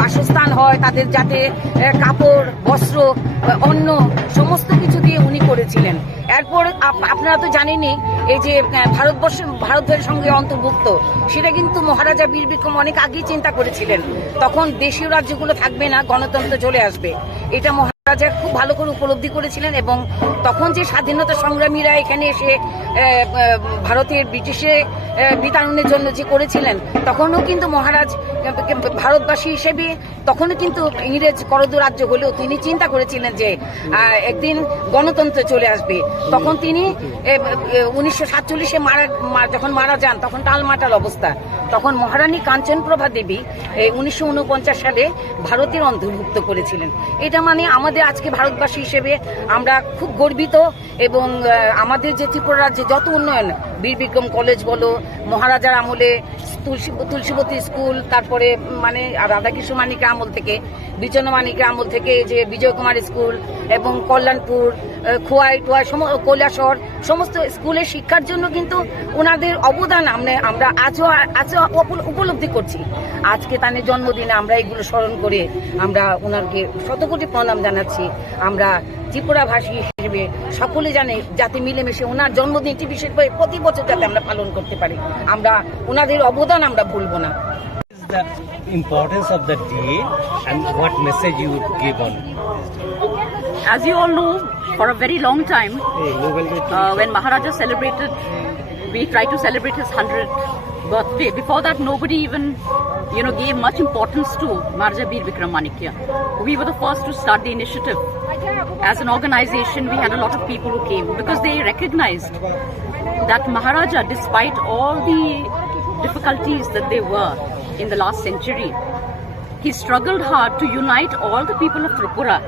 বাসস্থান হয়, তাদের যাতে কাপড়, বস্ত্র, অন্ন সমস্ত কিছু দিয়ে উনি করেছিলেন। এরপর আপনারা তো জানেনই, এই যে ভারতবর্ষের সঙ্গে অন্তর্ভুক্ত, সেটা কিন্তু মহারাজা বীর বিক্রম অনেক আগেই চিন্তা করেছিলেন। তখন দেশীয় রাজ্যগুলো থাকবে না, গণতন্ত্র চলে আসবে, এটা মহারাজা খুব ভালো করে উপলব্ধি করেছিলেন। এবং তখন যে স্বাধীনতা সংগ্রামীরা এখানে এসে ভারতের ব্রিটিশে বিতাড়নের জন্য যে করেছিলেন, তখনও কিন্তু মহারাজ ভারতবাসী হিসেবে তখনও কিন্তু ইংরেজ করদ রাজ্য হলেও তিনি চিন্তা করেছিলেন যে একদিন গণতন্ত্র চলে আসবে। তখন তিনি 1947-এ যখন মারা যান, তখন টালমাটাল অবস্থা। তখন মহারানী কাঞ্চনপ্রভা দেবী 1949 সালে ভারতের অন্তর্ভুক্ত করেছিলেন। এটা মানে আমাদের আজকে ভারতবাসী হিসেবে আমরা খুব গর্বিত। এবং আমাদের যে ত্রিপুরা রাজ্যে যত উন্নয়ন, বীর বিক্রম কলেজ বলো, মহারাজার আমলে তুলসীবতী স্কুল, তারপরে মানে রাধাকৃষ্ণ মানিকের আমল থেকে, বিচন্ন মানিকের আমল থেকে যে বিজয় কুমার স্কুল, এবং কল্যাণপুর, খোয়াই টোয়াই, কৈলাসহর সমস্ত স্কুলের শিক্ষার জন্য কিন্তু ওনাদের অবদান আমরা আজও উপলব্ধি করছি। আজকে তার জন্মদিনে আমরা এগুলো স্মরণ করে আমরা ওনাকে শতকোটি প্রণাম জানাচ্ছি। আমরা ত্রিপুরাভাষী হিসেবে সকলে জানে যাতে মিলেমিশে ওনার জন্মদিনটি বিশেষভাবে প্রতি বছর যাতে আমরা পালন করতে পারি, আমরা ওনাদের অবদান আমরা ভুলবো না। The importance of the day and what message you would give on? As you all know, for a very long time, when Maharaja celebrated, we tried to celebrate his 100th birthday. Before that, nobody even, gave much importance to Maharaja Veer Vikram Manikya. We were the first to start the initiative. As an organization, we had a lot of people who came because they recognized that Maharaja, despite all the difficulties that they were in the last century, he struggled hard to unite all the people of Tripura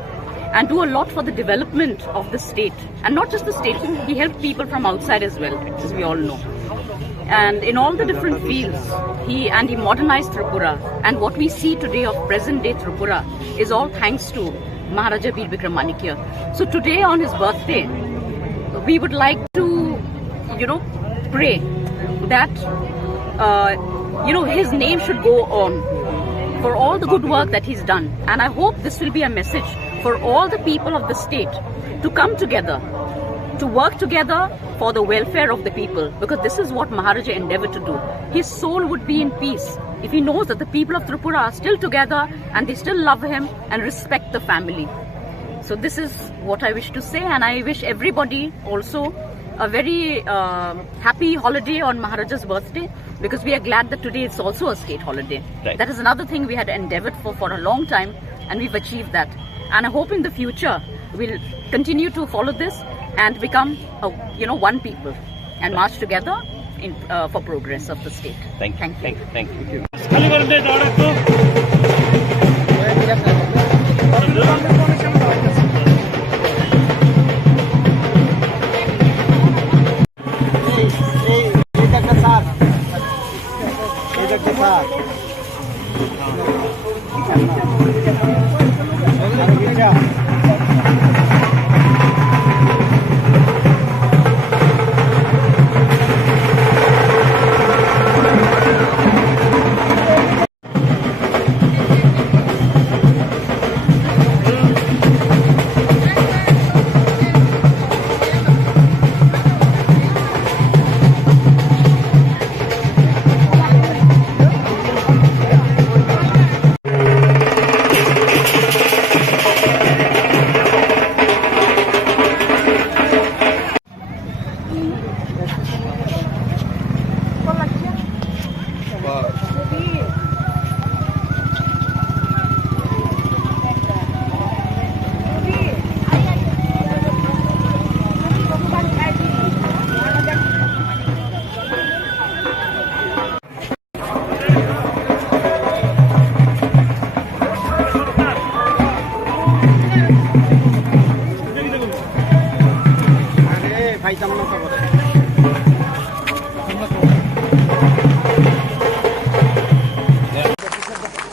and do a lot for the development of the state. And not just the state, he helped people from outside as well, as we all know. And in all the different fields, he modernized Tripura. And what we see today of present day Tripura is all thanks to Maharaja Veer Vikram Manikya. So today on his birthday, we would like to, pray that, his name should go on for all the good work that he's done. And I hope this will be a message for all the people of the state to come together, to work together for the welfare of the people, because this is what Maharaja endeavored to do. His soul would be in peace if he knows that the people of Tripura are still together and they still love him and respect the family. So this is what I wish to say, and I wish everybody also a very happy holiday on Maharaja's birthday, because we are glad that today it's also a state holiday. Right. That is another thing we had endeavored for a long time, and we've achieved that. And I hope in the future we'll continue to follow this and become, one people and march together for progress of the state. Thank you. Thank you.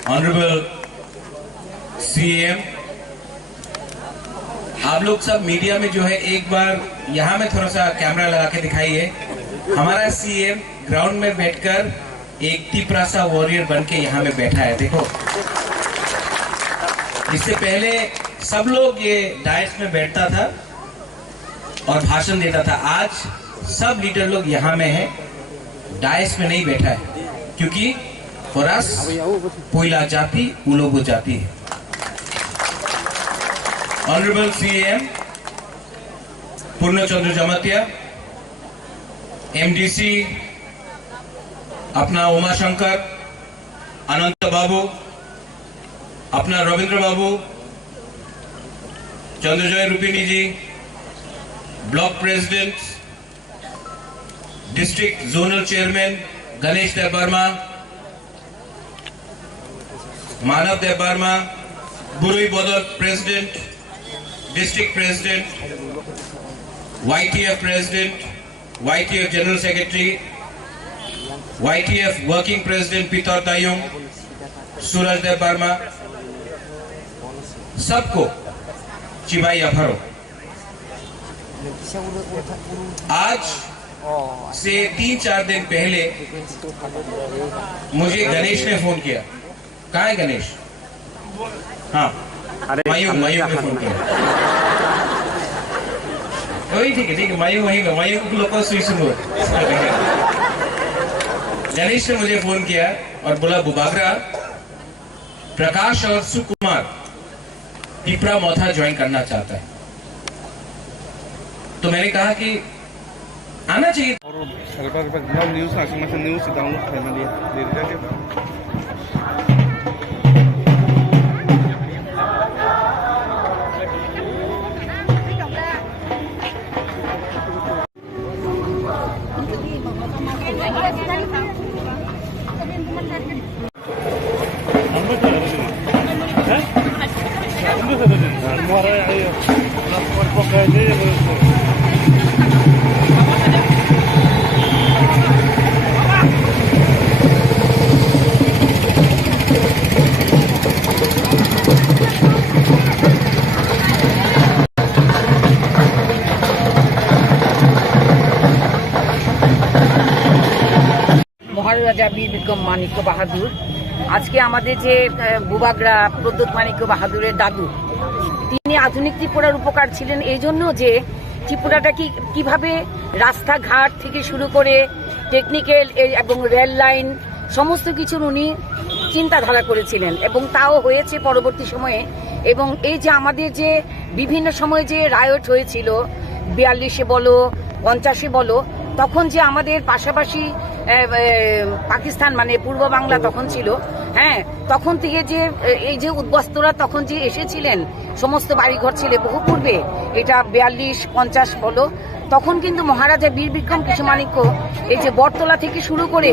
Honourable CM, आप लोग सब media में जो है एक बार यहाँ में थोड़ा सा कैमरा लगा के दिखाइए। हमारा सीएम ग्राउंड में बैठकर एक तिपरासा वॉरियर बन के यहाँ में बैठा है। देखो, इससे पहले सब लोग ये डायस में बैठता था और भाषण देता था। आज सब लीडर लोग यहाँ में है, डायस में नहीं बैठा है, क्योंकि फॉरस पोइला जाति उलोबो जाति है। Honourable CM Purnachandra Jamatia, MDC अपना उमाशंकर, अनंत बाबू, अपना Ravindra Babu, Chandrajay Rupini ji, block president, district zonal chairman Ganesh Dev Varma, Manav Dev Varma, बुरुई बदल president, district president, YTF president, YTF general secretary, YTF working president Peter Tayung, सूरज देव वर्मा, सबको चिबाई अफरो। आज से 3-4 दिन पहले मुझे गणेश ने फोन किया। कहाँ है गणेश? हाँ, मयूंग ने फोन किया। वही ठीक है, मयूंग वही में, मयूंग लोग को सुई सुनो। गणेश ने मुझे फोन किया और बोला, बुबागरा, प्रकाश और सुकुमार टिपरा मौथा ज्वाइन करना चाहता है। तो मैंने कहा कि आना चाहिए। न्यूज न्यूज डाउनलोड करना लिया। মহারাজা বীর বিক্রম মাণিক্য বাহাদুর আজকে আমাদের যে বুবাগরা প্রদ্যোৎ মাণিক্য বাহাদুরের দাদু, তিনি আধুনিক ত্রিপুরার উপকার ছিলেন এই জন্য যে ত্রিপুরাটা কিভাবে রাস্তাঘাট থেকে শুরু করে টেকনিক্যাল এবং রেল লাইন সমস্ত কিছুর উনি চিন্তাধারা করেছিলেন এবং তাও হয়েছে পরবর্তী সময়ে। এবং এই যে আমাদের যে বিভিন্ন সময়ে যে রায়ট হয়েছিল, 42-এ বলো 50-এ বলো, তখন যে আমাদের পাশাপাশি পাকিস্তান মানে পূর্ব বাংলা তখন ছিল, হ্যাঁ, তখন থেকে যে এই যে উদ্বাস্তুরা তখন যে এসেছিলেন, সমস্ত বাড়িঘর ছিল বহু পূর্বে, এটা 42-50 বলো, তখন কিন্তু মহারাজা বীর বিক্রম কৃষ্ণ মাণিক্য এই যে বটতলা থেকে শুরু করে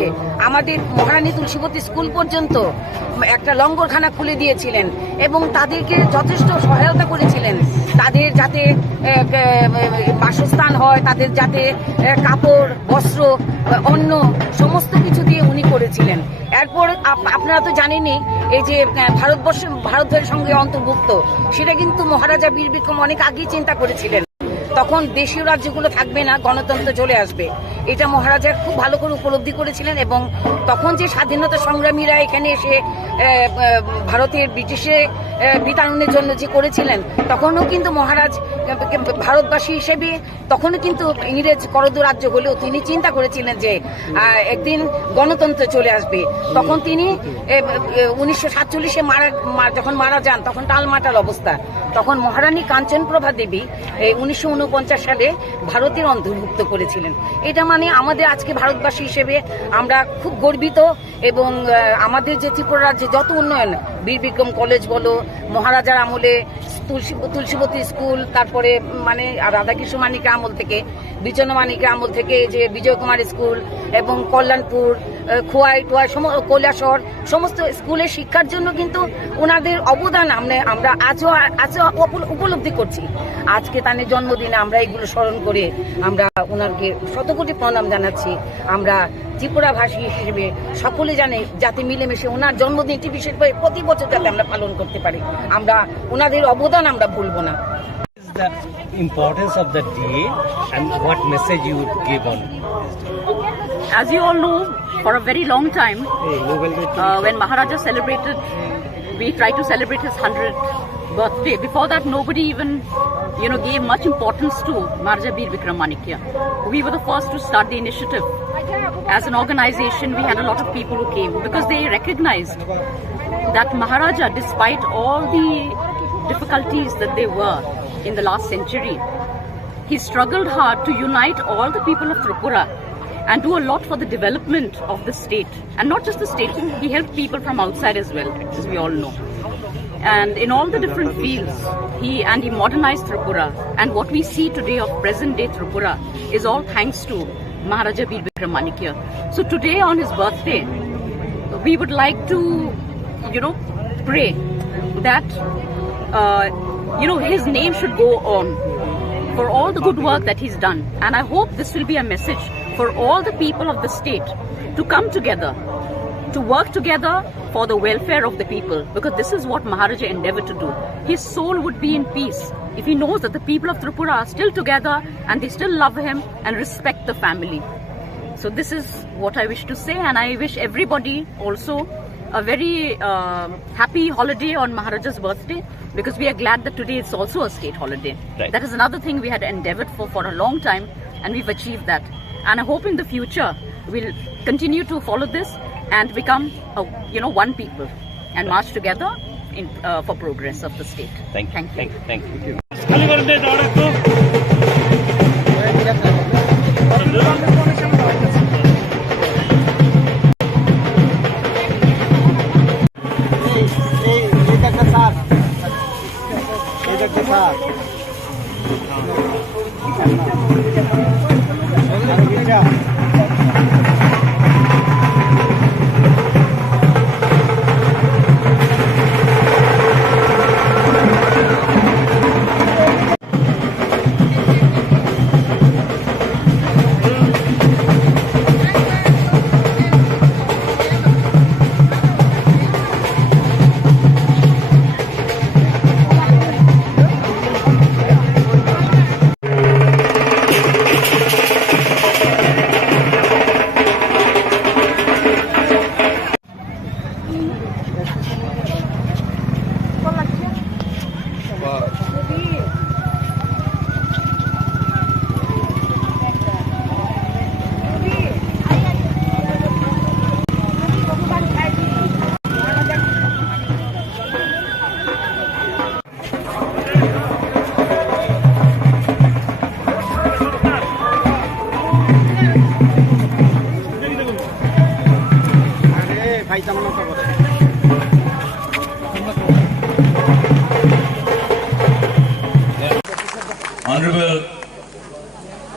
আমাদের মহারানী তুলসীবতী স্কুল পর্যন্ত একটা লঙ্গরখানা খুলে দিয়েছিলেন এবং তাদেরকে যথেষ্ট সহায়তা করেছিলেন, তাদের যাতে বাসস্থান হয়, তাদের যাতে কাপড় বস্ত্র অন্য সমস্ত কিছু দিয়ে উনি করেছিলেন। এরপর আপনারা তো জানেনই এই যে ভারতের সঙ্গে অন্তর্ভুক্ত, সেটা কিন্তু মহারাজা বীর বিক্রম অনেক আগেই চিন্তা করেছিলেন। তখন দেশীয় রাজ্যগুলো থাকবে না, গণতন্ত্র চলে আসবে, এটা মহারাজা খুব ভালো করে উপলব্ধি করেছিলেন। এবং তখন যে স্বাধীনতা সংগ্রামীরা এখানে এসে ভারতের ব্রিটিশে বিতাড়নের জন্য যে করেছিলেন, তখনও কিন্তু মহারাজ ভারতবাসী হিসেবে তখনও কিন্তু ইংরেজ করদ রাজ্য হলেও তিনি চিন্তা করেছিলেন যে একদিন গণতন্ত্র চলে আসবে। তখন তিনি 1947-এ যখন মারা যান, তখন টালমাটাল অবস্থা, তখন মহারানী কাঞ্চনপ্রভা দেবী 1949 সালে ভারতের অন্তর্ভুক্ত করেছিলেন। এটা মানে আমাদের আজকে ভারতবাসী হিসেবে আমরা খুব গর্বিত। এবং আমাদের যে ত্রিপুরা রাজ্যে যত উন্নয়ন, বীর বিক্রম কলেজ বলো, মহারাজার আমলে তুলসীবতী স্কুল, তারপরে মানে রাধাকৃষ্ণ মাণিক্যের আমল থেকে, বিজয় মাণিক্যের আমল থেকে যে বিজয় কুমার স্কুল এবং কল্যাণপুর, খোয়াই টোয়াই, কৈলাসহর সমস্ত স্কুলের শিক্ষার জন্য কিন্তু ওনাদের অবদান আমরা আজও উপলব্ধি করছি। আজকে তার জন্মদিনে আমরা এগুলো স্মরণ করে আমরা ওনাকে শতকোটি প্রণাম জানাচ্ছি। আমরা ত্রিপুরাভাষী হিসেবে সকলে জানে যাতে মিলেমিশে ওনার জন্মদিনটি বিশেষ করে প্রতি বছর যাতে আমরা পালন করতে পারি, আমরা ওনাদের অবদান আমরা ভুলব না। The importance of the day and what message you would give on? As you all know, for a very long time, when Maharaja celebrated, we tried to celebrate his 100th birthday. Before that, nobody even, gave much importance to Maharaja Bir Vikramanitya. We were the first to start the initiative. As an organization, we had a lot of people who came because they recognized that Maharaja, despite all the difficulties that they were in the last century, he struggled hard to unite all the people of Tripura and do a lot for the development of the state. And not just the state, he helped people from outside as well, as we all know. And in all the different fields, he modernized Tripura. And what we see today of present day Tripura is all thanks to Maharaja Bir Vikramanitya. So today on his birthday, we would like to, pray that, his name should go on for all the good work that he's done. And I hope this will be a message for all the people of the state to come together, to work together for the welfare of the people, because this is what Maharaja endeavored to do. His soul would be in peace if he knows that the people of Tripura are still together and they still love him and respect the family. So this is what I wish to say, and I wish everybody also a very happy holiday on Maharaja's birthday, because we are glad that today it's also a state holiday. Right. That is another thing we had endeavored for a long time, and we've achieved that. And I hope in the future we'll continue to follow this and become, one people and march together for progress of the state. Thank you. Thank you. खाली कर दे दौड़ तो honourable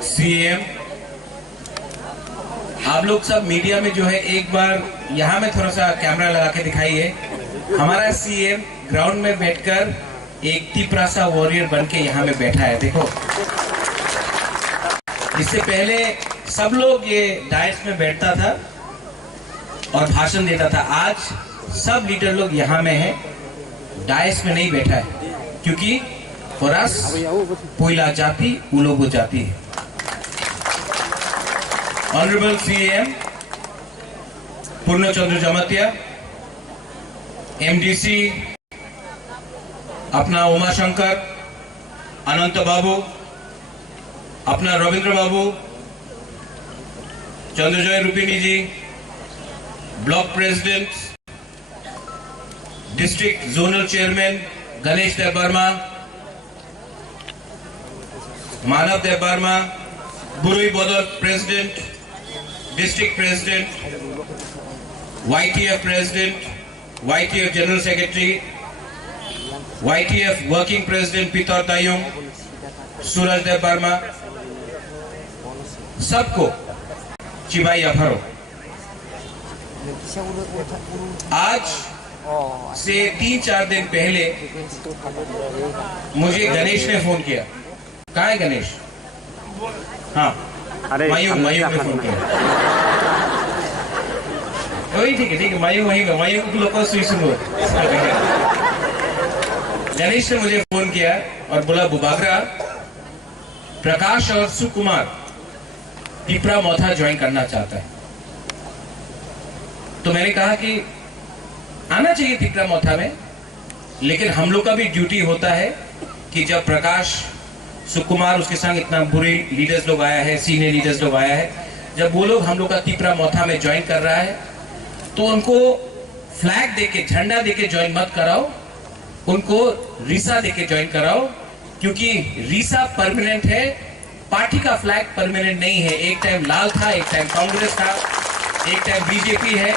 CM, आप लोग सब media में जो है एक बार यहाँ में थोड़ा सा कैमरा लगा के दिखाइए। हमारा सीएम ग्राउंड में बैठकर एक तिपरासा वॉरियर बन के यहाँ में बैठा है। देखो, इससे पहले सब लोग ये डायस में बैठता था और भाषण देता था। आज सब लीडर लोग यहाँ में है, डायस में नहीं बैठा है, क्योंकि फॉर अस पोइला जाति उलोगो जाति है। Honourable CM Purnachandra Jamatia, MDC अपना उमाशंकर, अनंत बाबू, अपना Ravindra Babu, Chandrajay Rupini ji, block president, district zonal chairman Ganesh Dev Varma, Manav Dev Varma, बुरुई बदल president, district president, YTF president, YTF general secretary, YTF working president Peter Tayung, सूरज देव वर्मा, सबको चिबाई अफरो। आज से 3-4 दिन पहले मुझे गणेश ने फोन किया। कहाँ है गणेश? हाँ, मयूंग ने फोन किया। वही ठीक है, मयूंग लोग को सुई सुनो। गणेश ने मुझे फोन किया और बोला, बुबागरा, प्रकाश और सुकुमार तिपरा मोथा ज्वाइन करना चाहता है। तो मैंने कहा कि आना चाहिए तिपरा मोथा में, लेकिन हम लोग का भी ड्यूटी होता है कि जब प्रकाश सुकुमार उसके संग इतना बुरे लीडर्स लोग आया है, सीनियर लीडर्स लोग आया है, जब वो लोग हम लोग का तिपरा मोथा में ज्वाइन कर रहा है तो उनको फ्लैग देके, झंडा देके ज्वाइन मत कराओ, उनको रीसा देके ज्वाइन कराओ, क्योंकि रीसा परमानेंट है, पार्टी का फ्लैग परमानेंट नहीं है। एक टाइम लाल था, एक टाइम कांग्रेस था, एक टाइम बीजेपी है,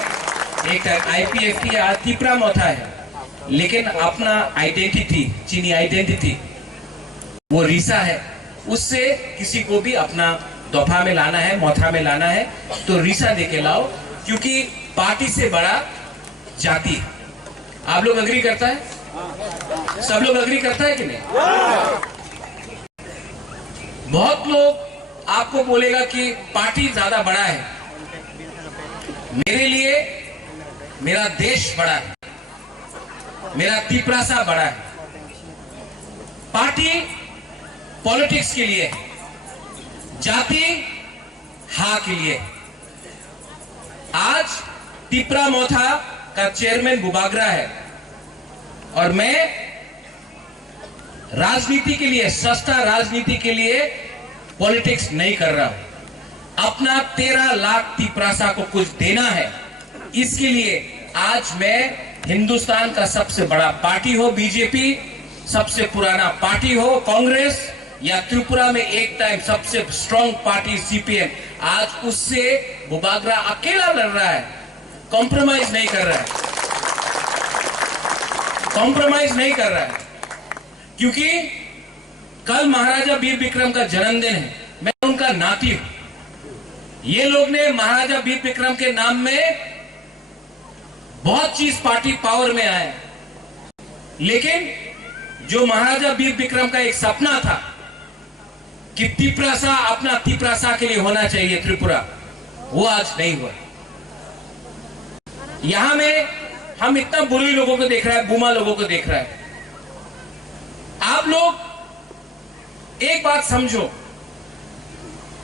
एक टाइम आईपीएफ की, आज तिपरा मोथा है, लेकिन अपना आइडेंटिटी, चीनी आइडेंटिटी वो रीसा है, उससे किसी को भी अपना दफा में लाना है, मोथा में लाना है तो रीसा देके लाओ, क्योंकि पार्टी से बड़ा जाति। आप लोग अग्री करता है? सब लोग अग्री करता है कि नहीं? बहुत लोग आपको बोलेगा कि पार्टी ज्यादा बड़ा है, मेरे लिए मेरा देश बड़ा है, मेरा तिपरासा बड़ा है। पार्टी पॉलिटिक्स के लिए, जाति हा के लिए। आज तिपरा मोथा का चेयरमैन बुबागरा है और मैं राजनीति के लिए, सस्ता राजनीति के लिए पॉलिटिक्स नहीं कर रहा हूं। अपना 13 लाख तिपरासा को कुछ देना है, इसके लिए आज मैं हिंदुस्तान का सबसे बड़ा पार्टी हो बीजेपी, सबसे पुराना पार्टी हो कांग्रेस, या त्रिपुरा में एक टाइम सबसे स्ट्रांग पार्टी सीपीएम, आज उससे बुबागरा अकेला लड़ रहा है, कॉम्प्रोमाइज नहीं कर रहा है, कॉम्प्रोमाइज नहीं कर रहा है, क्योंकि कल महाराजा वीर विक्रम का जन्मदिन है, मैं उनका नाती हूं। ये लोग ने महाराजा वीर विक्रम के नाम में बहुत चीज पार्टी पावर में आए, लेकिन जो महाराजा वीर विक्रम का एक सपना था कि तिपरासा अपना तिपरासा के लिए होना चाहिए त्रिपुरा, वो आज नहीं हुआ। यहां में हम इतना बुरे लोगों को देख रहा है, बुमा लोगों को देख रहा है। आप लोग एक बात समझो,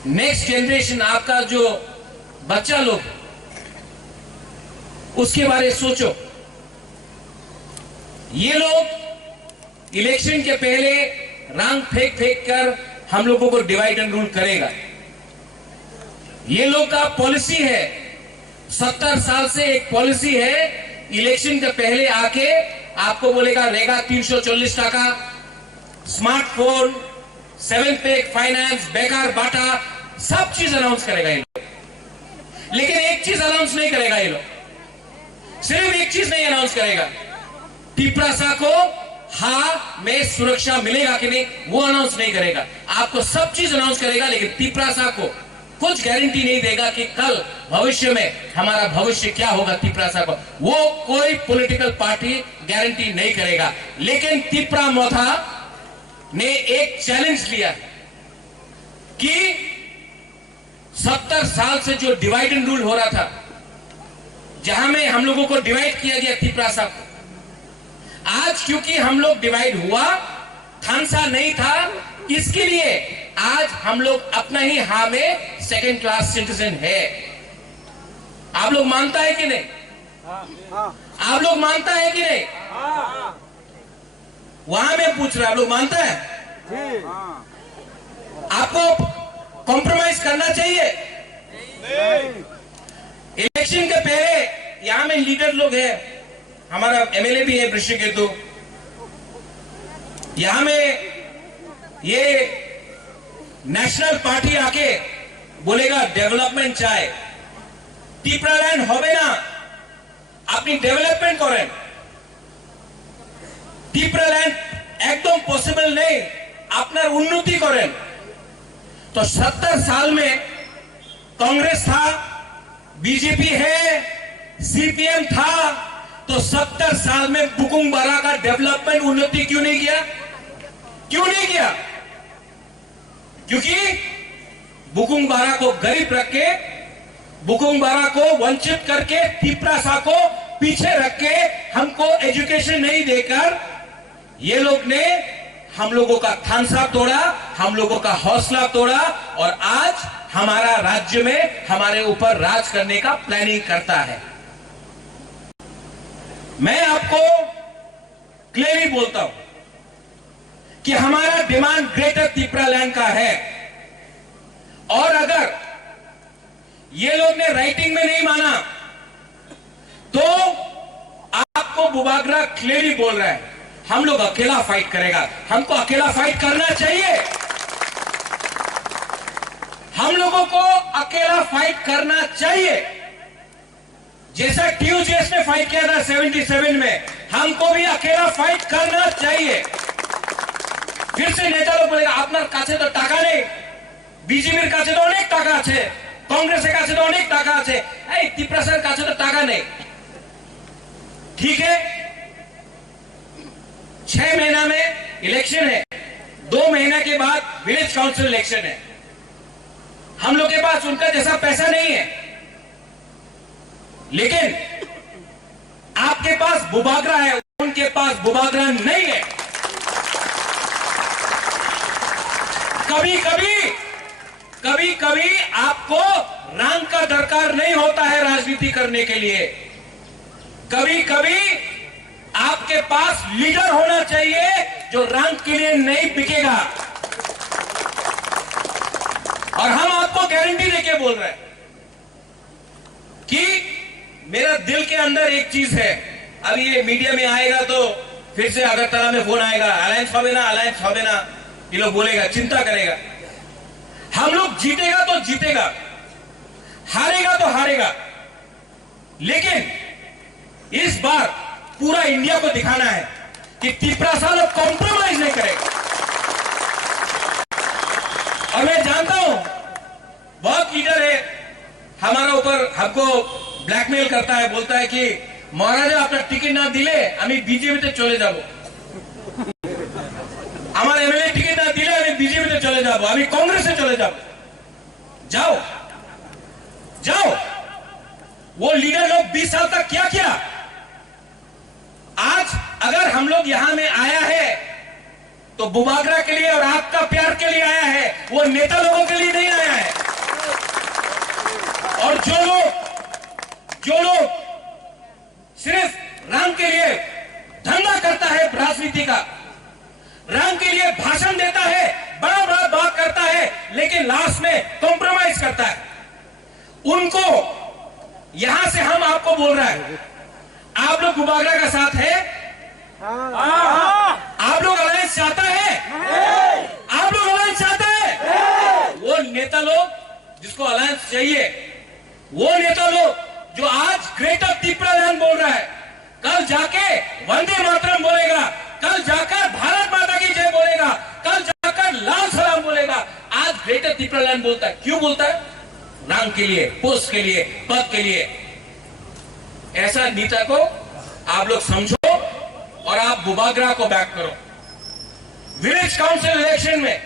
नेक्स्ट जनरेशन, आपका जो बच्चा लोग, उसके बारे में सोचो। ये लोग इलेक्शन के पहले रंग फेंक फेंक कर हम लोगों को डिवाइड एंड रूल करेगा। ये लोग का पॉलिसी है, 70 साल से एक पॉलिसी है, इलेक्शन के पहले आके आपको बोलेगा रेगा 340 टाका, स्मार्टफोन, 7 पैक फाइनेंस, बेकार बाटा, सब चीज अनाउंस करेगा ये लोग। लेकिन एक चीज अनाउंस नहीं करेगा ये लोग, सिर्फ एक चीज नहीं अनाउंस करेगा, तिपरासा को हाँ में सुरक्षा मिलेगा कि नहीं, वो अनाउंस नहीं करेगा। आपको सब चीज अनाउंस करेगा, लेकिन तिपरासा को कुछ गारंटी नहीं देगा कि कल भविष्य में हमारा भविष्य क्या होगा तिपरासा को, वो कोई पॉलिटिकल पार्टी गारंटी नहीं करेगा। लेकिन तिपरा मोथा ने एक चैलेंज लिया कि 70 साल से जो डिवाइड एंड रूल हो रहा था, जहां में हम लोगों को डिवाइड किया गया तिपरासा को, आज क्योंकि हम लोग डिवाइड हुआ, थानसा नहीं था, इसके लिए आज हम लोग अपना ही हाँ में सेकेंड क्लास सिटीजन है। आप लोग मानता है कि नहीं? आप लोग मानता है कि नहीं? वहां मैं पूछ रहा, आप लोग मानता है? आपको कॉम्प्रोमाइज करना चाहिए? इलेक्शन के पहले यहां में लीडर लोग हैं, हमारा एमएलए भी है वृषकेतु, यहां में ये नेशनल पार्टी आके बोलेगा डेवलपमेंट चाहे, টিপ্রাল্যান্ড হবে না, আপনি ডেভেলপমেন্ট করেন। টিপ্রাল্যান্ড একদম পসিবল নেই, আপনার উন্নতি করেন। तो 70 साल में कांग्रेस था, बीजेपी है, सीपीएम था, तो 70 साल में बुकुंग बारा का डेवलपमेंट उन्नति क्यों नहीं किया? क्यों नहीं किया? क्योंकि बुकुंग बारा को गरीब रख के, बुकुंग बारा को वंचित करके, तिपरासा को पीछे रख के, हमको एजुकेशन नहीं देकर ये लोग ने हम लोगों का थानसा तोड़ा, हम लोगों का हौसला तोड़ा, और आज हमारा राज्य में हमारे ऊपर राज करने का प्लानिंग करता है। मैं आपको क्लियरली बोलता हूं कि हमारा डिमांड ग्रेटर त्रिपुरा लैंड का है, और अगर ये लोग ने राइटिंग में नहीं माना तो आपको बुबागरा क्लियरली बोल रहा है, हम लोग अकेला फाइट करेगा। हमको अकेला फाइट करना चाहिए, हम लोगों को अकेला फाइट करना चाहिए। जैसा TUJS ने फाइट किया था 77 में, हमको भी अकेला फाइट करना चाहिए। फिर से नेता लोग बोलेगा আপনার কাছে তো টাকা নেই, বিজেপির কাছে তো অনেক টাকা আছে, কংগ্রেসের কাছে তো অনেক টাকা আছে, এই ত্রিপুরার কাছে তো টাকা নেই। ठीक है, 6 महीना में इलेक्शन है, 2 महीना के बाद विलेज काउंसिल इलेक्शन है। हम लोग के पास उनका जैसा पैसा नहीं है, लेकिन आपके पास बुबागरा है, उनके पास बुबागरा नहीं है। कभी कभी आपको रंग का दरकार नहीं होता है राजनीति करने के लिए। कभी कभी आपके पास लीडर होना चाहिए जो रंग के लिए नहीं बिकेगा। और हम आपको गारंटी देके बोल रहे हैं कि मेरा दिल के अंदर एक चीज है, अब ये मीडिया में आएगा तो फिर से अगरतला में फोन आएगा, अलायंस होवे ना, ये लोग बोलेगा, चिंता करेगा। हम लोग जीतेगा तो जीतेगा, हारेगा तो हारेगा, लेकिन इस बार पूरा इंडिया को दिखाना है कि त्रिपुरा साल कॉम्प्रोमाइज नहीं करेगा। और मैं जानता हूं बहुत लीडर है हमारा ऊपर, हमको ब्लैकमेल करता है, बोलता है कि महाराजा अपना टिकट ना दिले हमें बीजेपी चले जाबो, আমার এমএলএ টিকিট না দিলে আমি বিজেপিতে চলে যাব, আমি कांग्रेस चले যাব। जाओ जाओ, वो लीडर लोग 20 साल तक क्या किया। आज अगर हम लोग यहां में आया है तो बुबागरा के लिए और आपका प्यार के लिए आया है, वो नेता लोगों के लिए नहीं आया है। और जो लोग सिर्फ रंग के लिए धंधा करता है, राजनीति का रंग के लिए भाषण देता है, बड़ा बड़ा बात करता है, लेकिन लास्ट में कॉम्प्रोमाइज करता है, उनको यहां से हम आपको बोल रहे हैं, आप लोग बुबागरा का साथ है? आप लोग अलायंस चाहता है? आप लोग अलायंस चाहते हैं? वो नेता लोग जिसको अलायंस चाहिए, वो नेता लोग जो आज ग्रेटर त्रिपुरा लैंड बोल रहा है, कल जाके वंदे मातरम बोलेगा, कल जाकर भारत माता की जय बोलेगा, कल जाकर लाल सलाम बोलेगा। आज ग्रेटर त्रिपुरा लैंड बोलता है, क्यों बोलता है? रंग के लिए, पोस्ट के लिए, पद के लिए। ऐसा नेता को आप लोग समझो और आप बुबागरा को बैक करो। विलेज काउंसिल इलेक्शन में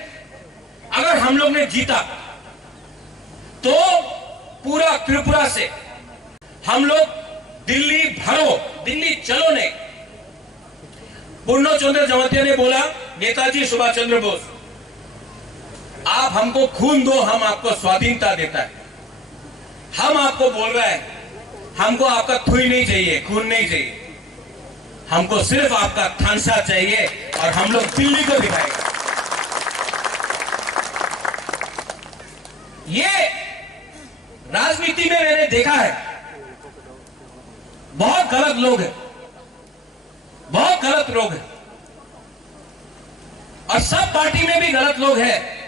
अगर हम लोग ने जीता तो पूरा त्रिपुरा से हम लोग दिल्ली भरो, दिल्ली चलो नहीं। पूर्ण चंद्र जमातिया ने बोला, नेताजी सुभाष चंद्र बोस, आप हमको खून दो, हम आपको स्वाधीनता देता है। हम आपको बोल रहे हैं, हमको आपका थुई नहीं चाहिए, खून नहीं चाहिए, हमको सिर्फ आपका थानसा चाहिए, और हम लोग दिल्ली को दिखाएंगे। ये राजनीति में मैंने देखा है, बहुत गलत लोग हैं, बहुत गलत लोग हैं, और सब पार्टी में भी गलत लोग हैं।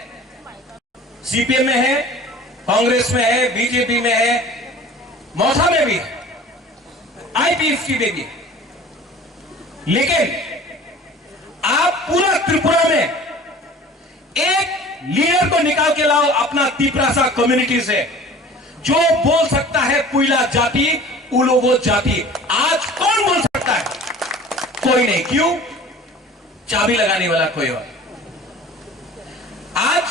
सीपीएम में है, कांग्रेस में है, बीजेपी में है, मौथा में भी है, आईपीएफटी में भी है। लेकिन आप पूरा त्रिपुरा में एक लीडर को निकाल के लाओ अपना त्रिपुरा कम्युनिटी से, जो बोल सकता है पुइला जाति, उलोगो जाति। आज कौन बोल सकता है? कोई नहीं। क्यों? चाबी लगाने वाला कोई और। आज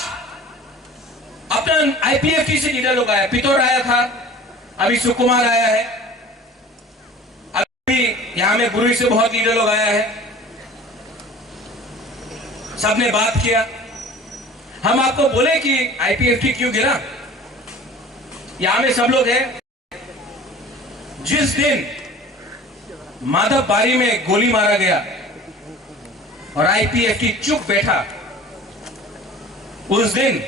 अपना आईपीएफटी से लीडर लोग आया, पितौर आया था, अभी सुकुमार आया है, अभी यहां में गुरुई से बहुत लीडर लोग आया है, सबने बात किया। हम आपको बोले कि आईपीएफटी क्यों गिरा, यहां में सब लोग हैं। जिस दिन माधव बारी में गोली मारा गया और आईपीएफटी चुप बैठा, उस दिन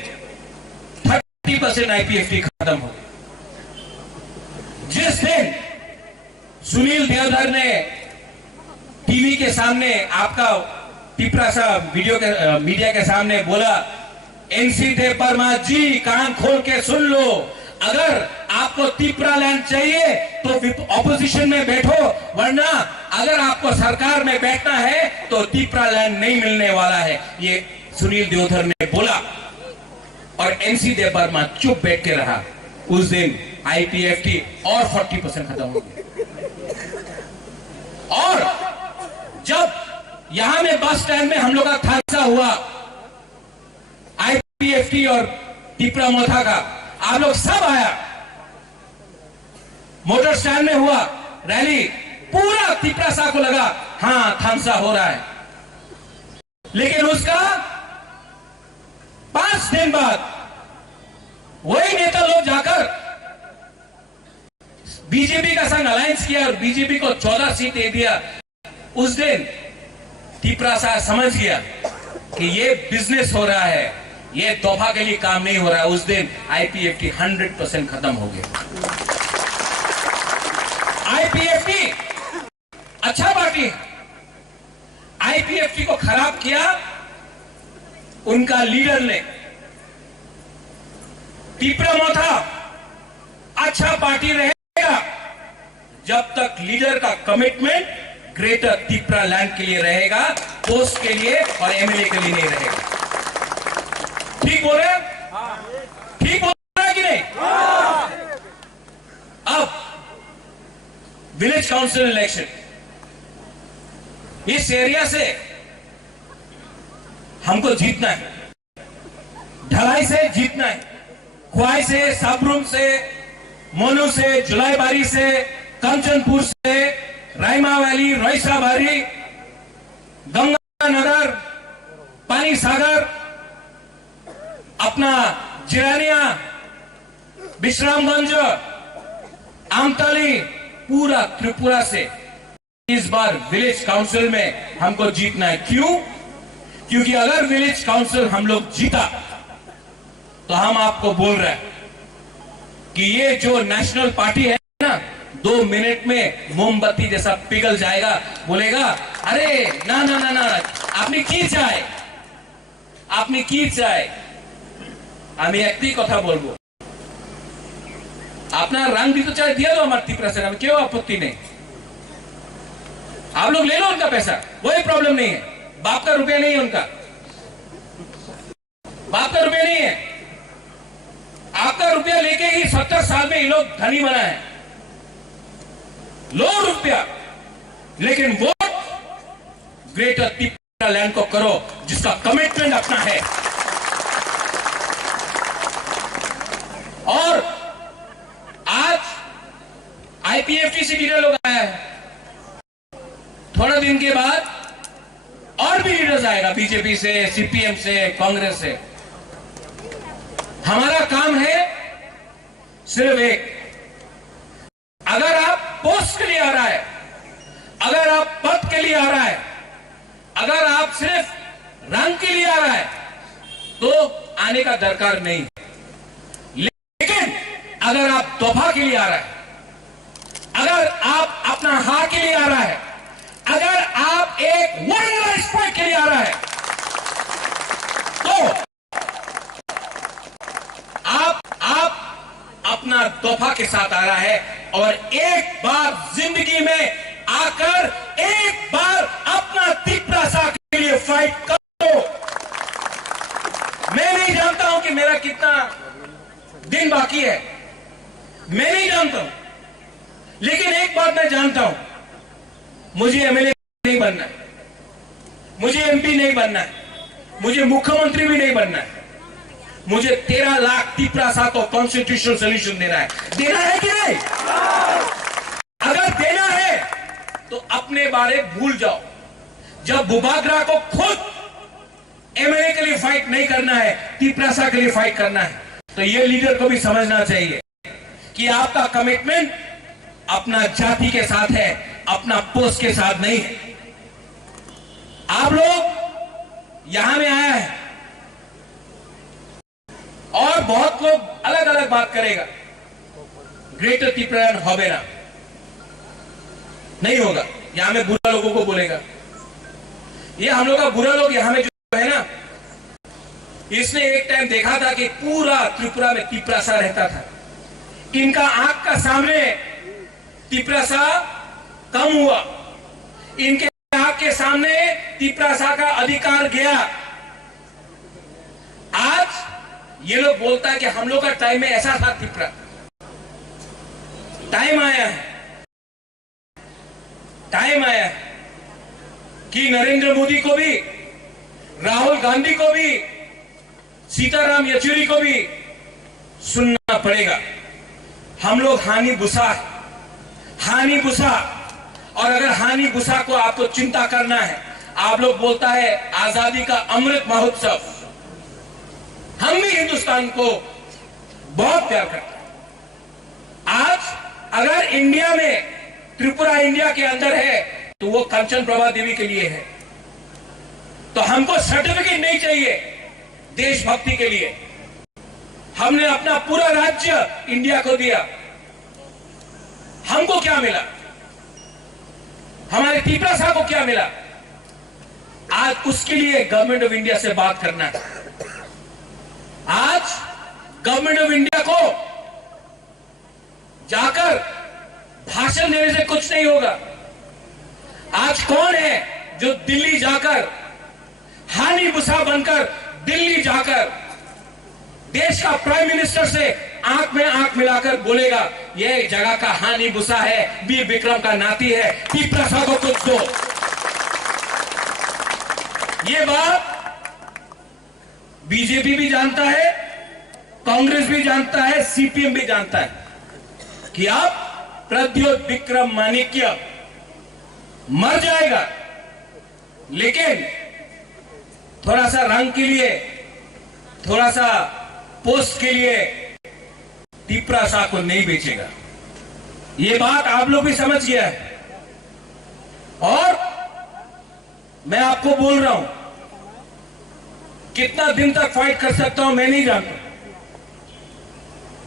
30% आईपीएफटी खत्म हो गई। जिस दिन सुनील देवधर ने टीवी के सामने, आपका टिपरा साहब मीडिया के सामने बोला, एनसी देव वर्मा जी कान खोल के सुन लो, अगर आपको तिपरा लैंड चाहिए तो ऑपोजिशन में बैठो, वरना अगर आपको सरकार में बैठना है तो तिपरा लैंड नहीं मिलने वाला है। ये सुनील देवधर ने बोला और एनसी देव वर्मा चुप बैठ के रहा। उस दिन आईपीएफटी और 40% खत्म हो गया। और जब यहां में बस स्टैंड में हम लोग का हादसा हुआ आईपीएफटी और तिपरा मोथा का, आप लोग सब आया, मोटर स्टैंड में हुआ रैली, पूरा तिपरा सा को लगा हां थामसा हो रहा है। लेकिन उसका 5 दिन बाद वही नेता लोग जाकर बीजेपी का संग अलायंस किया और बीजेपी को 14 सीट दे दिया। उस दिन तिपरा सा समझ गया कि ये बिजनेस हो रहा है, ये तोहफा के लिए काम नहीं हो रहा है। उस दिन आईपीएफटी 100% खत्म हो गया। आईपीएफटी अच्छा पार्टी है, आईपीएफटी को खराब किया उनका लीडर ने। तिपरा मोथा अच्छा पार्टी रहेगा जब तक लीडर का कमिटमेंट ग्रेटर तिपरा लैंड के लिए रहेगा, पोस्ट के लिए और एमएलए के लिए नहीं रहेगा। ठीक बोल रहे हैं? ठीक बोल रहे हैं कि नहीं? अब विलेज काउंसिल इलेक्शन, इस एरिया से हमको जीतना है, ढलाई से जीतना है, ख्वाई से, साबरूम से, मोनू से, जुलाईबारी से, कंचनपुर से, रायमा वैली, रोइसा बारी, गंगानगर, पानी सागर, अपना जिरानिया, विश्रामगंज, आमतली, पूरा त्रिपुरा से इस बार विलेज काउंसिल में हमको जीतना है। क्यों? क्योंकि अगर विलेज काउंसिल हम लोग जीता तो हम आपको बोल रहे हैं कि ये जो नेशनल पार्टी है ना, 2 मिनट में मोमबत्ती जैसा पिघल जाएगा, बोलेगा अरे ना ना ना ना आपने की चाहे, आपने की चाहे। আমি একটি কথা বলবো, আপনার रंग भी तो चाहे दिया लो हमारे तिपरा से, हमें क्यों आपत्ति नहीं, आप लोग ले लो उनका पैसा, कोई प्रॉब्लम नहीं है। बाप का रुपया नहीं है उनका, बाप का रुपया नहीं है। आपका रुपया लेके ही 70 साल में ये लोग धनी बना है। लो रुपया, लेकिन वोट ग्रेटर तिपरा लैंड को करो जिसका कमिटमेंट अपना है। और आज आईपीएफटी से लीडर लोग आया है, थोड़ा दिन के बाद और भी लीडर्स आएगा, बीजेपी से, सीपीएम से, कांग्रेस से। हमारा काम है सिर्फ एक, अगर आप पोस्ट के लिए आ रहा है, अगर आप पद के लिए आ रहा है, अगर आप सिर्फ रंग के लिए आ रहा है तो आने का दरकार नहीं। लेकिन अगर आप तोहफा के लिए आ रहा है, अगर आप अपना हार के लिए आ रहा है, अगर आप एक वन स्पाइक के लिए आ रहा है, तो आप अपना तोहफा के साथ आ रहा है। और एक बार जिंदगी में आकर एक बार अपना तिपरा सा के लिए फाइट करो। मैं नहीं जानता हूं कि मेरा कितना दिन बाकी है, मैं नहीं जानता हूं, लेकिन एक बात मैं जानता हूं, मुझे एमएलए नहीं बनना है, मुझे एमपी नहीं बनना है, मुझे मुख्यमंत्री भी नहीं बनना है। मुझे 13 लाख तिपरा सा को कॉन्स्टिट्यूशनल सोल्यूशन देना है। देना है कि नहीं? अगर देना है तो अपने बारे भूल जाओ। जब बुबागरा को खुद एमएलए के लिए फाइट नहीं करना है, तिपरा सा के लिए फाइट करना है, तो ये लीडर को भी समझना चाहिए कि आपका कमिटमेंट अपना जाति के साथ है, अपना पोस्ट के साथ नहीं है। आप लोग यहां में आया है और बहुत लोग अलग अलग बात करेगा, ग्रेटर त्रिपुरालैंड होबे ना, नहीं होगा। यहां में बुरा लोगों को बोलेगा, ये हम लोग का बुरा लोग यहां में जो है ना, इसने एक टाइम देखा था कि पूरा त्रिपुरा में तिपरासा रहता था। इनका आंख का सामने तिपरासा कम हुआ, इनके आंख के सामने तिपरासा का अधिकार गया। आज ये लोग बोलता है कि हम लोग का टाइम में ऐसा था तिपरा। टाइम आया है, टाइम आया है कि नरेंद्र मोदी को भी, राहुल गांधी को भी, सीताराम येचुरी को भी सुनना पड़ेगा। हम लोग हानि बुसा, हानि बुसा, और अगर हानि बुसा को आपको चिंता करना है, आप लोग बोलता है आजादी का अमृत महोत्सव, हम भी हिंदुस्तान को बहुत प्यार करते हैं। आज अगर इंडिया में, त्रिपुरा इंडिया के अंदर है तो वो कंचन प्रभा देवी के लिए है। तो हमको सर्टिफिकेट नहीं चाहिए देशभक्ति के लिए। हमने अपना पूरा राज्य इंडिया को दिया, हमको क्या मिला? हमारे तिपरासा को क्या मिला? आज उसके लिए गवर्नमेंट ऑफ इंडिया से बात करना है। आज गवर्नमेंट ऑफ इंडिया को जाकर भाषण देने से कुछ नहीं होगा। आज कौन है जो दिल्ली जाकर, हानि बुसा बनकर दिल्ली जाकर देश का प्राइम मिनिस्टर से आंख में आंख मिलाकर बोलेगा ये जगह का हानि बुसा है, वीर विक्रम का नाती है, तिपरासा को कुछ दो? ये बात बीजेपी भी जानता है, कांग्रेस भी जानता है, सीपीएम भी जानता है कि आप प्रद्योत विक्रम माणिक्य मर जाएगा, लेकिन थोड़ा सा रंग के लिए, थोड़ा सा पोस्ट के लिए तिपरासा को नहीं बेचेगा। ये बात आप लोग भी समझ गया है। और मैं आपको बोल रहा हूं, कितना दिन तक फाइट कर सकता हूं मैं नहीं जानता,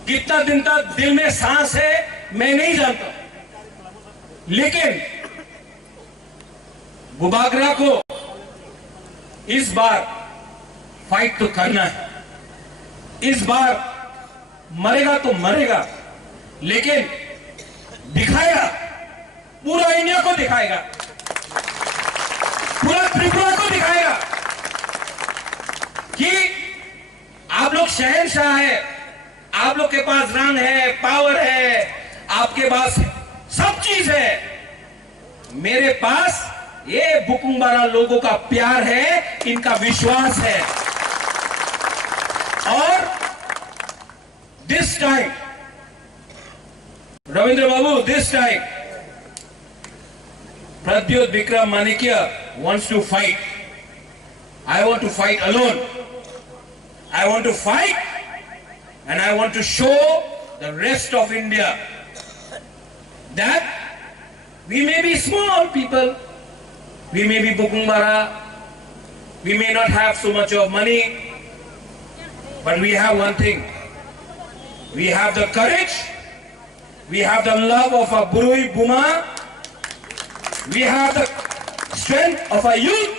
कितना दिन तक दिल में सांस है मैं नहीं जानता, लेकिन बुबागरा को इस बार फाइट तो करना है। इस बार मरेगा तो मरेगा, लेकिन दिखाएगा, पूरा इंडिया को दिखाएगा, पूरा त्रिपुरा को दिखाएगा कि आप लोग शहंशाह है, आप लोग के पास रंग है, पावर है, आपके पास सब चीज है। मेरे पास ये बुकुम्बारा लोगों का प्यार है, इनका विश्वास है। और this time Ravindra Babu, this time Pradyot Vikram Manikya wants to fight. I want to fight alone. I want to fight and I want to show the rest of India that we may be small people, we may be Bukumbara, we may not have so much of money, but we have one thing. We have the courage, we have the love of a Burui Buma, we have the strength of a youth,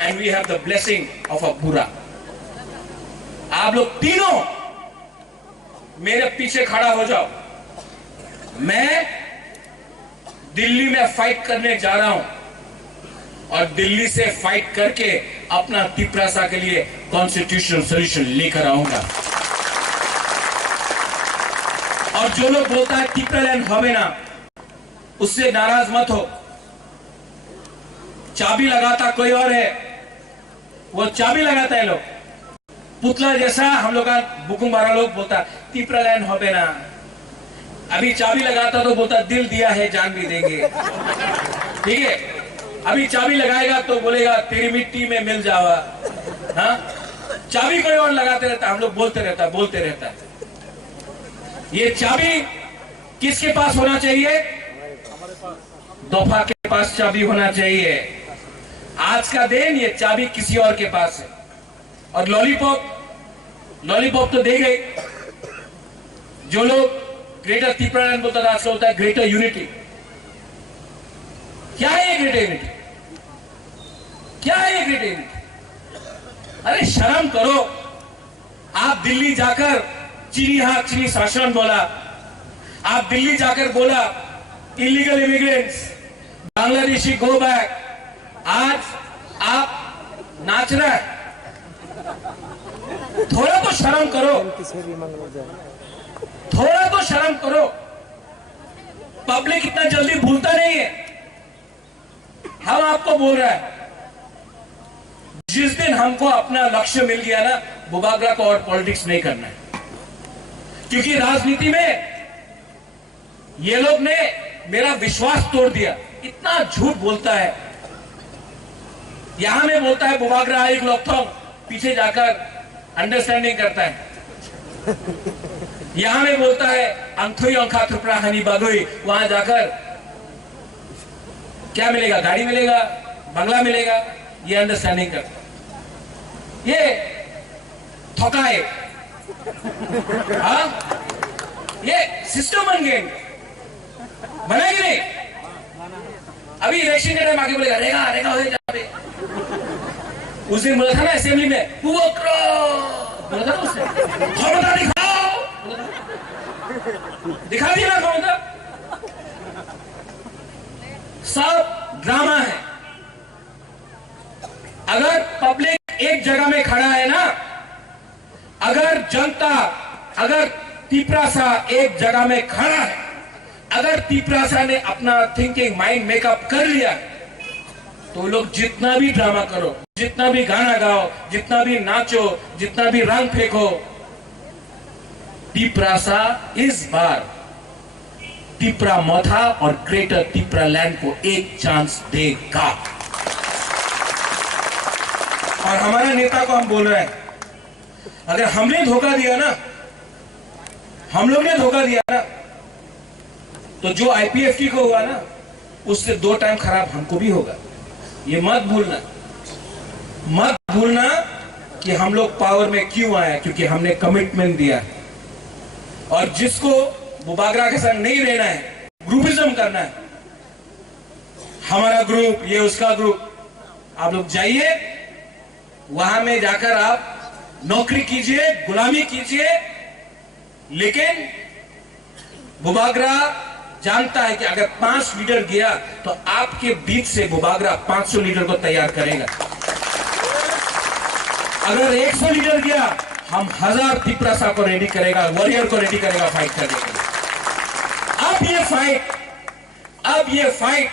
and we have the blessing of a Bura. आप लोग तीनों मेरे पीछे खड़ा हो जाओ। मैं दिल्ली में फाइट करने जा रहा हूं और दिल्ली से फाइट करके अपना तिपरासा के लिए कॉन्स्टिट्यूशनल सॉल्यूशन लेकर आऊंगा। और जो लोग बोलता है तिपरालैंड होवे ना, उससे नाराज मत हो। चाबी लगाता कोई और है, वो चाबी लगाता है लोग। पुतला जैसा हम लोग का बुकुम्बारा लोग बोलता तिपरालैंड होवे ना, अभी चाबी लगाता तो बोलता दिल दिया है जान भी देंगे, ठीक है। अभी चाबी लगाएगा तो बोलेगा तेरी मिट्टी में मिल जावा। हाँ, चाबी कोई और लगाते रहता, हम लोग बोलते रहता है। ये चाबी किसके पास होना चाहिए? दोफा के पास चाबी होना चाहिए। आज का दिन ये चाबी किसी और के पास है। और लॉलीपॉप तो दे गए। जो लोग ग्रेटर त्रिपुरा बोलता था, आजकल होता है ग्रेटर यूनिटी। क्या है ये ग्रेटर यूनिटी? क्या है ये ग्रेटर यूनिटी? अरे शर्म करो। आप दिल्ली जाकर चीनी शासन बोला, आप दिल्ली जाकर बोला illegal immigrants, Bangladeshi go back. आज आप नाच रहे हैं। थोड़ा तो शर्म करो, थोड़ा तो शर्म करो। पब्लिक इतना जल्दी भूलता नहीं है। हम आपको बोल रहे हैं, जिस दिन हमको अपना लक्ष्य मिल गया ना, बुबागरा को और पॉलिटिक्स नहीं करना है। क्योंकि राजनीति में ये लोग ने मेरा विश्वास तोड़ दिया। इतना झूठ बोलता है। यहां में बोलता है बुबागरा एक लोकथों, पीछे जाकर अंडरस्टैंडिंग करता है। यहां में बोलता है अंथुई अंखा थुपरा हनी बागुई, वहां जाकर क्या मिलेगा? गाड़ी मिलेगा, बंगला मिलेगा। ये अंडरस्टैंडिंग करता है। ये थोकाए। हाँ, ये सिस्टम बन गए, बना कि नहीं? अभी इलेक्शन के टाइम आगे बोलेगा रेगा रेगा हो जाए। उस दिन बोला था ना असेंबली में, बोला था ना उसने, क्षमता दिखाओ। दिखा दिया ना क्षमता। सब ड्रामा है। अगर पब्लिक एक जगह में खड़ा है ना, अगर जनता, अगर तिपरासा एक जगह में खड़ा है, अगर तिपरासा ने अपना थिंकिंग माइंड मेकअप कर लिया, तो लोग जितना भी ड्रामा करो, जितना भी गाना गाओ, जितना भी नाचो, जितना भी रंग फेंको, तिपरासा इस बार तिपरा मोथा और ग्रेटर तिपरा लैंड को एक चांस देगा। और हमारे नेता को हम बोल रहे हैं, अगर हमने धोखा दिया ना, हम लोग ने धोखा दिया ना, तो जो आईपीएफटी को हुआ ना, उससे 2 टाइम खराब हमको भी होगा। ये मत भूलना, मत भूलना कि हम लोग पावर में क्यों आए, क्योंकि हमने कमिटमेंट दिया है। और जिसको बुबागरा के संग नहीं रहना है, ग्रुपिज्म करना है, हमारा ग्रुप, ये उसका ग्रुप, आप लोग जाइए, वहां में जाकर आप नौकरी कीजिए, गुलामी कीजिए। लेकिन बुबागरा जानता है कि अगर 5 लीडर गया तो आपके बीच से बुबागरा 500 लीडर को तैयार करेगा। अगर 100 लीडर गया, हम 1000 तिपरासा को रेडी करेगा, वॉरियर को रेडी करेगा फाइट करने के लिए। अब ये फाइट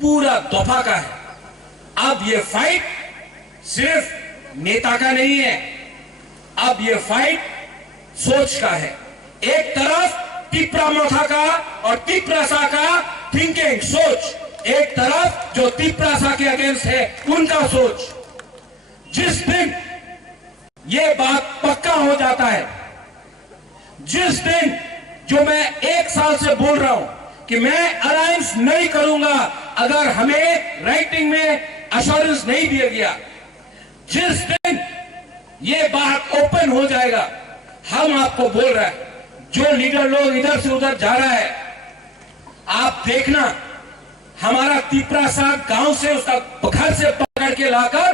पूरा दोफा का है। अब ये फाइट सिर्फ नेता का नहीं है, अब ये फाइट सोच का है। एक तरफ तिपरा मोथा का और तिपरासा का थिंकिंग सोच, एक तरफ जो तिपरासा के अगेंस्ट है उनका सोच। जिस दिन ये बात पक्का हो जाता है, जिस दिन जो मैं 1 साल से बोल रहा हूं कि मैं अलायंस नहीं करूंगा अगर हमें राइटिंग में अश्योरेंस नहीं दिया गया, जिस दिन ये बात ओपन हो जाएगा, हम आपको बोल रहे हैं, जो लीडर लोग इधर से उधर जा रहा है, आप देखना, हमारा तिपरासा गांव से, उसका घर से पकड़ के लाकर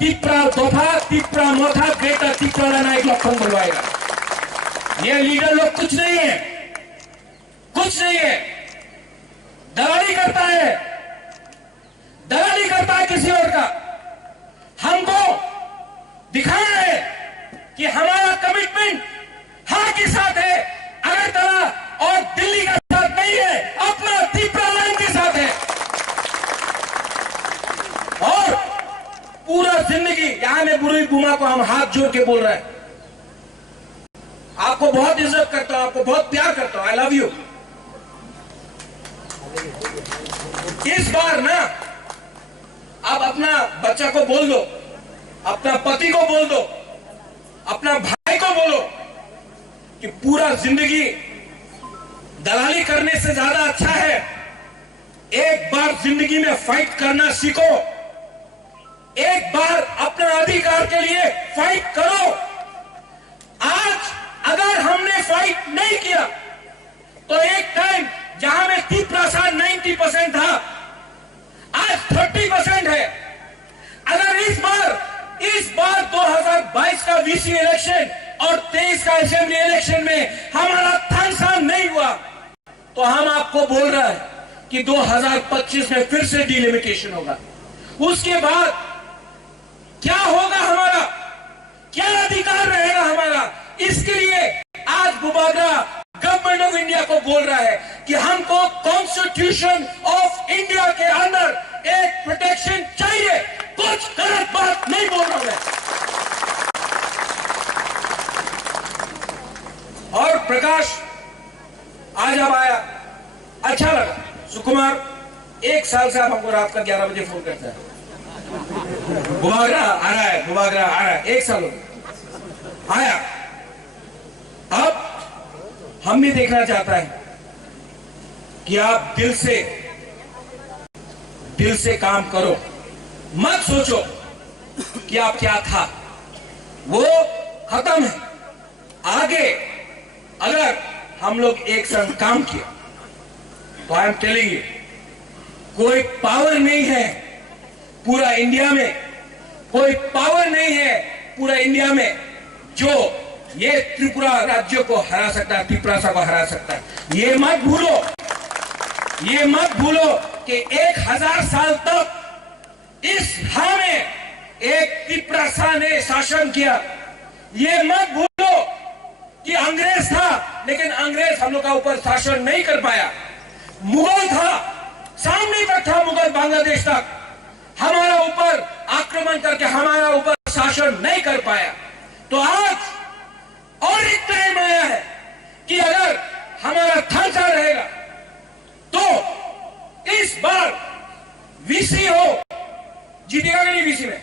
तिपरा दोफा, तिपरा मोथा, ग्रेटर तिपरा लाना एक लक्षण बुलवाएगा। ये लीडर लोग कुछ नहीं है, कुछ नहीं है, दलाली करता है, दलाली करता है किसी और का। हमको दिखाना है कि हमारा कमिटमेंट हाँ के साथ है, अगरतला और दिल्ली का साथ नहीं है, अपना तिपरा लाइन के साथ है। और पूरा जिंदगी यहां में बुरी बुमा को हम हाथ जोड़ के बोल रहे हैं, आपको बहुत इज्जत करता हूं, आपको बहुत प्यार करता हूं, आई लव यू। इस बार ना आप अपना बच्चा को बोल दो, अपना पति को बोल दो, अपना भाई को बोलो कि पूरा जिंदगी दलाली करने से ज्यादा अच्छा है एक बार जिंदगी में फाइट करना सीखो, एक बार अपने अधिकार के लिए फाइट करो। आज अगर हमने फाइट नहीं किया तो एक टाइम जहां में त्रिपुरा 90% था, आज 30% है। अगर इस बार 2022 का वीसी इलेक्शन और 23 का असेंबली इलेक्शन में हमारा थानसा नहीं हुआ तो हम आपको बोल रहे हैं कि 2025 में फिर से डिलिमिटेशन होगा। उसके बाद क्या होगा, हमारा क्या अधिकार रहेगा हमारा? इसके लिए आज बुबागरा गवर्नमेंट ऑफ इंडिया को बोल रहा है कि हमको कॉन्स्टिट्यूशन ऑफ इंडिया के अंदर एक प्रोटेक्शन चाहिए। कुछ गलत बात नहीं बोल रहा मैं। और प्रकाश आज अब आया, अच्छा लगा। सुकुमार 1 साल से आप हमको रात का 11 बजे फोन करता है, बुबागरा आ रहा है, बुबागरा आ रहा है। 1 साल हो गया आया। अब हम भी देखना चाहता है कि आप दिल से काम करो, मत सोचो कि आप क्या था, वो खत्म है। आगे अगर हम लोग एक संग काम किया तो आई एम टेलिंग यू, कोई पावर नहीं है पूरा इंडिया में, कोई पावर नहीं है पूरा इंडिया में जो ये त्रिपुरा राज्य को हरा सकता है, त्रिपुरा को हरा सकता है। ये मत भूलो कि 1000 साल तक इस हां में एक त्रिपुरा ने शासन किया। ये मत भूलो कि अंग्रेज था, लेकिन अंग्रेज हम लोग का ऊपर शासन नहीं कर पाया। मुगल था, सामने तक था मुगल, बांग्लादेश तक हमारा ऊपर आक्रमण करके हमारा ऊपर शासन नहीं कर पाया। तो आज और एक टाइम आया है कि अगर हमारा थानसा रहेगा तो इस बार वीसी हो, जीतेगा कि नहीं? वीसी में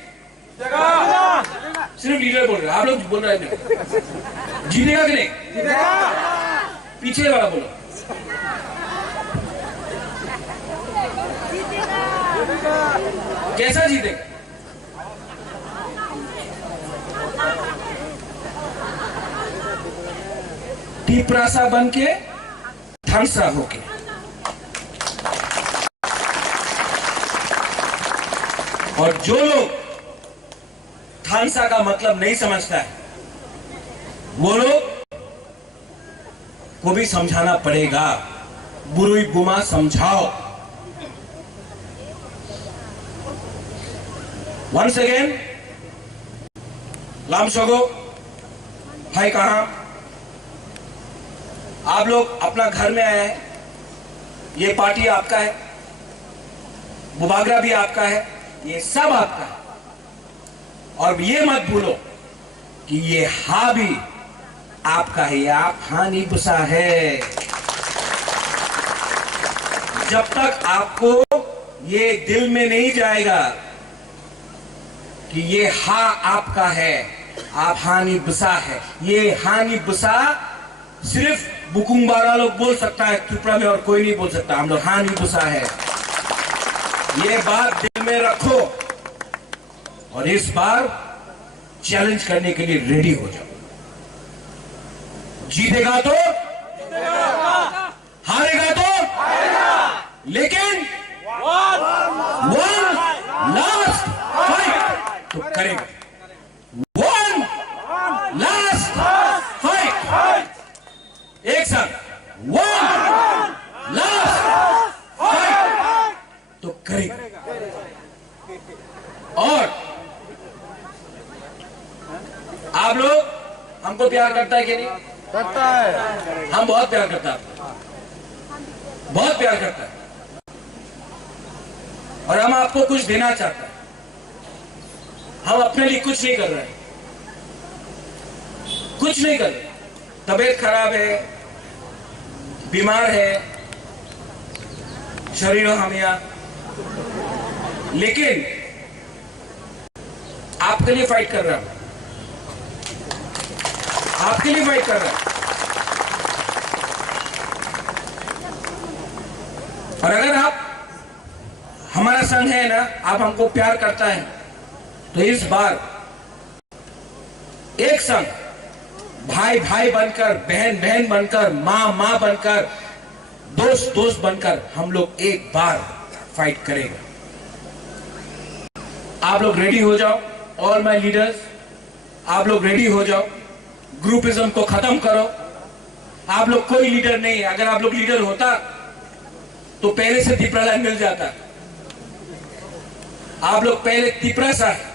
सिर्फ लीडर बोल रहे, आप लोग बोल रहे हैं जीतेगा कि नहीं? पीछे वाला बोलो। कैसा जीतेगा? त्रिपुरा बन के, थानसा होके। और जो लोग थानसा का मतलब नहीं समझता है वो लोग को भी समझाना पड़ेगा। बुरुई बुमा समझाओ। वंस अगेन लामशोगो भाई, कहां आप लोग अपना घर में आए हैं, ये पार्टी आपका है, बुबागरा भी आपका है, ये सब आपका है। और ये मत भूलो कि ये हा भी आपका है, ये आप हानि बुसा है। जब तक आपको ये दिल में नहीं जाएगा कि ये हा आपका है, आप हानि बुसा है, ये हानि बुसा सिर्फ बुकुंबारा लोग बोल सकता है त्रिपुरा में, और कोई नहीं बोल सकता। हम लोग हानि बुसा है, ये बात दिल में रखो और इस बार चैलेंज करने के लिए रेडी हो जाओ। जीतेगा तो हारेगा तो, लेकिन वन लास्ट फाइट तो करेगा। वन लास्ट फाइट, एक साथ वन लास्ट फाइट तो करेगा। और आप लोग हमको प्यार करता है कि नहीं? करता है। हम बहुत प्यार करता है, बहुत प्यार करता है। और हम आपको कुछ देना चाहते हैं। हम अपने लिए कुछ नहीं कर रहे, कुछ नहीं कर रहे। तबीयत खराब है, बीमार है, शरीर हमिया, लेकिन आपके लिए फाइट कर रहा हूं, आपके लिए फाइट कर रहा हूं। और अगर आप हमारा संघ है ना, आप हमको प्यार करता है तो इस बार एक संघ, भाई भाई बनकर, बहन बहन बनकर, माँ माँ बनकर, दोस्त दोस्त बनकर हम लोग एक बार फाइट करेंगे। आप लोग रेडी हो जाओ, ऑल माय लीडर्स, आप लोग रेडी हो जाओ, ग्रुपिज्म को खत्म करो। आप लोग कोई लीडर नहीं है, अगर आप लोग लीडर होता तो पहले से तिपरालैंड मिल जाता। आप लोग पहले तिपरासा है,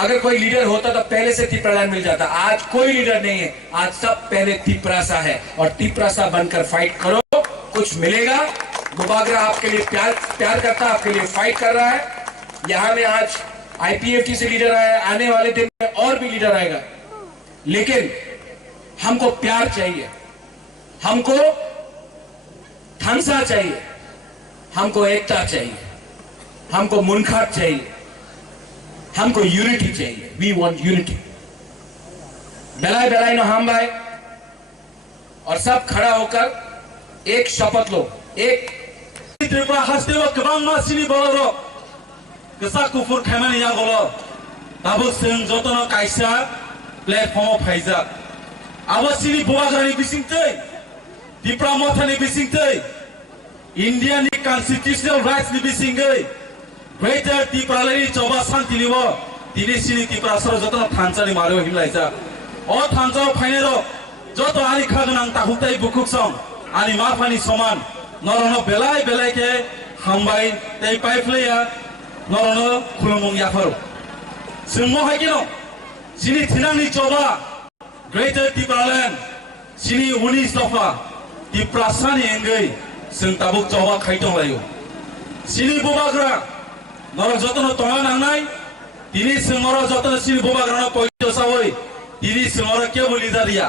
अगर कोई लीडर होता तो पहले से तिपरालैंड मिल जाता। आज कोई लीडर नहीं है, आज सब पहले तिपरासा है और तिपरासा बनकर फाइट करो, कुछ मिलेगा। बुबागरा आपके लिए प्यार करता, आपके लिए फाइट कर रहा है। यहां में आज IPFT से लीडर आया, आने वाले दिन में और भी लीडर आएगा, लेकिन हमको प्यार चाहिए, हमको थांसा चाहिए, हमको एकता चाहिए, हमको मुनखात चाहिए, हमको यूनिटी चाहिए। We want unity. बेलाय बेलाय नो हम भाई, और सब खड़ा होकर एक शपथ लो। एक त्रिपुरा हास्तेवा गोबां मासिनि बर'र गोसा गुफुर खामानि यागल दाबो जों जतन कायसा प्लेटफर्माव फायजा आवासिनि बुबाग्रानि बिसिंथै त्रिपुरा मथानि बिसिंथै इन्डियानि कन्स्टिट्यूशनल राइट्सनि बिसिंगै ग्रेटर त्रिपुरानि चौबा शान्तिनिबो दिनैसिनि त्रिपुरा सर जतन थानसानि मारियो हिमलायजा अ थानसाव फाइनेर जत आरिखा गोनां ताहुताय बुकुकसं आनि माफानि समान नरनो बेलाय बेलायके हामबाय तै पाइफ्लेया नरनो खुलुमं याफारो जों हायकेनो सिनि थिनांनि चौबा ग्रेटर त्रिपुरालैंड सिनि 19 दफा त्रिपुरासानि एंगै जों ताबुक चौबा खायदं लायो सिनि बुबाग्रा नर जतन तंगा नांनाय दिनै जों जतन सिनि बुबाग्रानो पयतो सावै दिनै जों केबो लिदारिया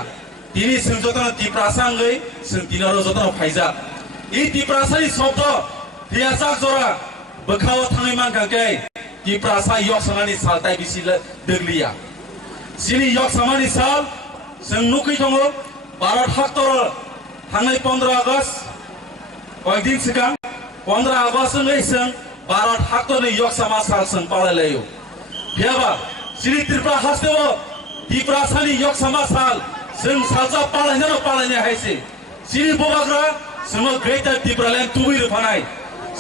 दिनै जों जतन त्रिपुरासांगै जों दिनारो जतन फायजा इ त्रिपुरासानि शब्द रियासाक जरा बखाव थाङै मानखांकै त्रिपुरासा यक्समानि सालताय बिसि दोगलिया सिनि यक्समानि साल जों नुखै दङ भारत हाक्टर थांनाय 15 आगस्ट कयदिन सिगां 15 आगस्टै जों भारत हाक्टरनि यक्समा साल जों पालायलायो बेयाबा सिनि त्रिपुरा हास्तेव त्रिपुरासानि यक्समा साल जों सालजा पालायनाय हायसे सिनि बुबाग्रा जों ग्रेटर त्रिपुरालैंड तुबै रुफानाय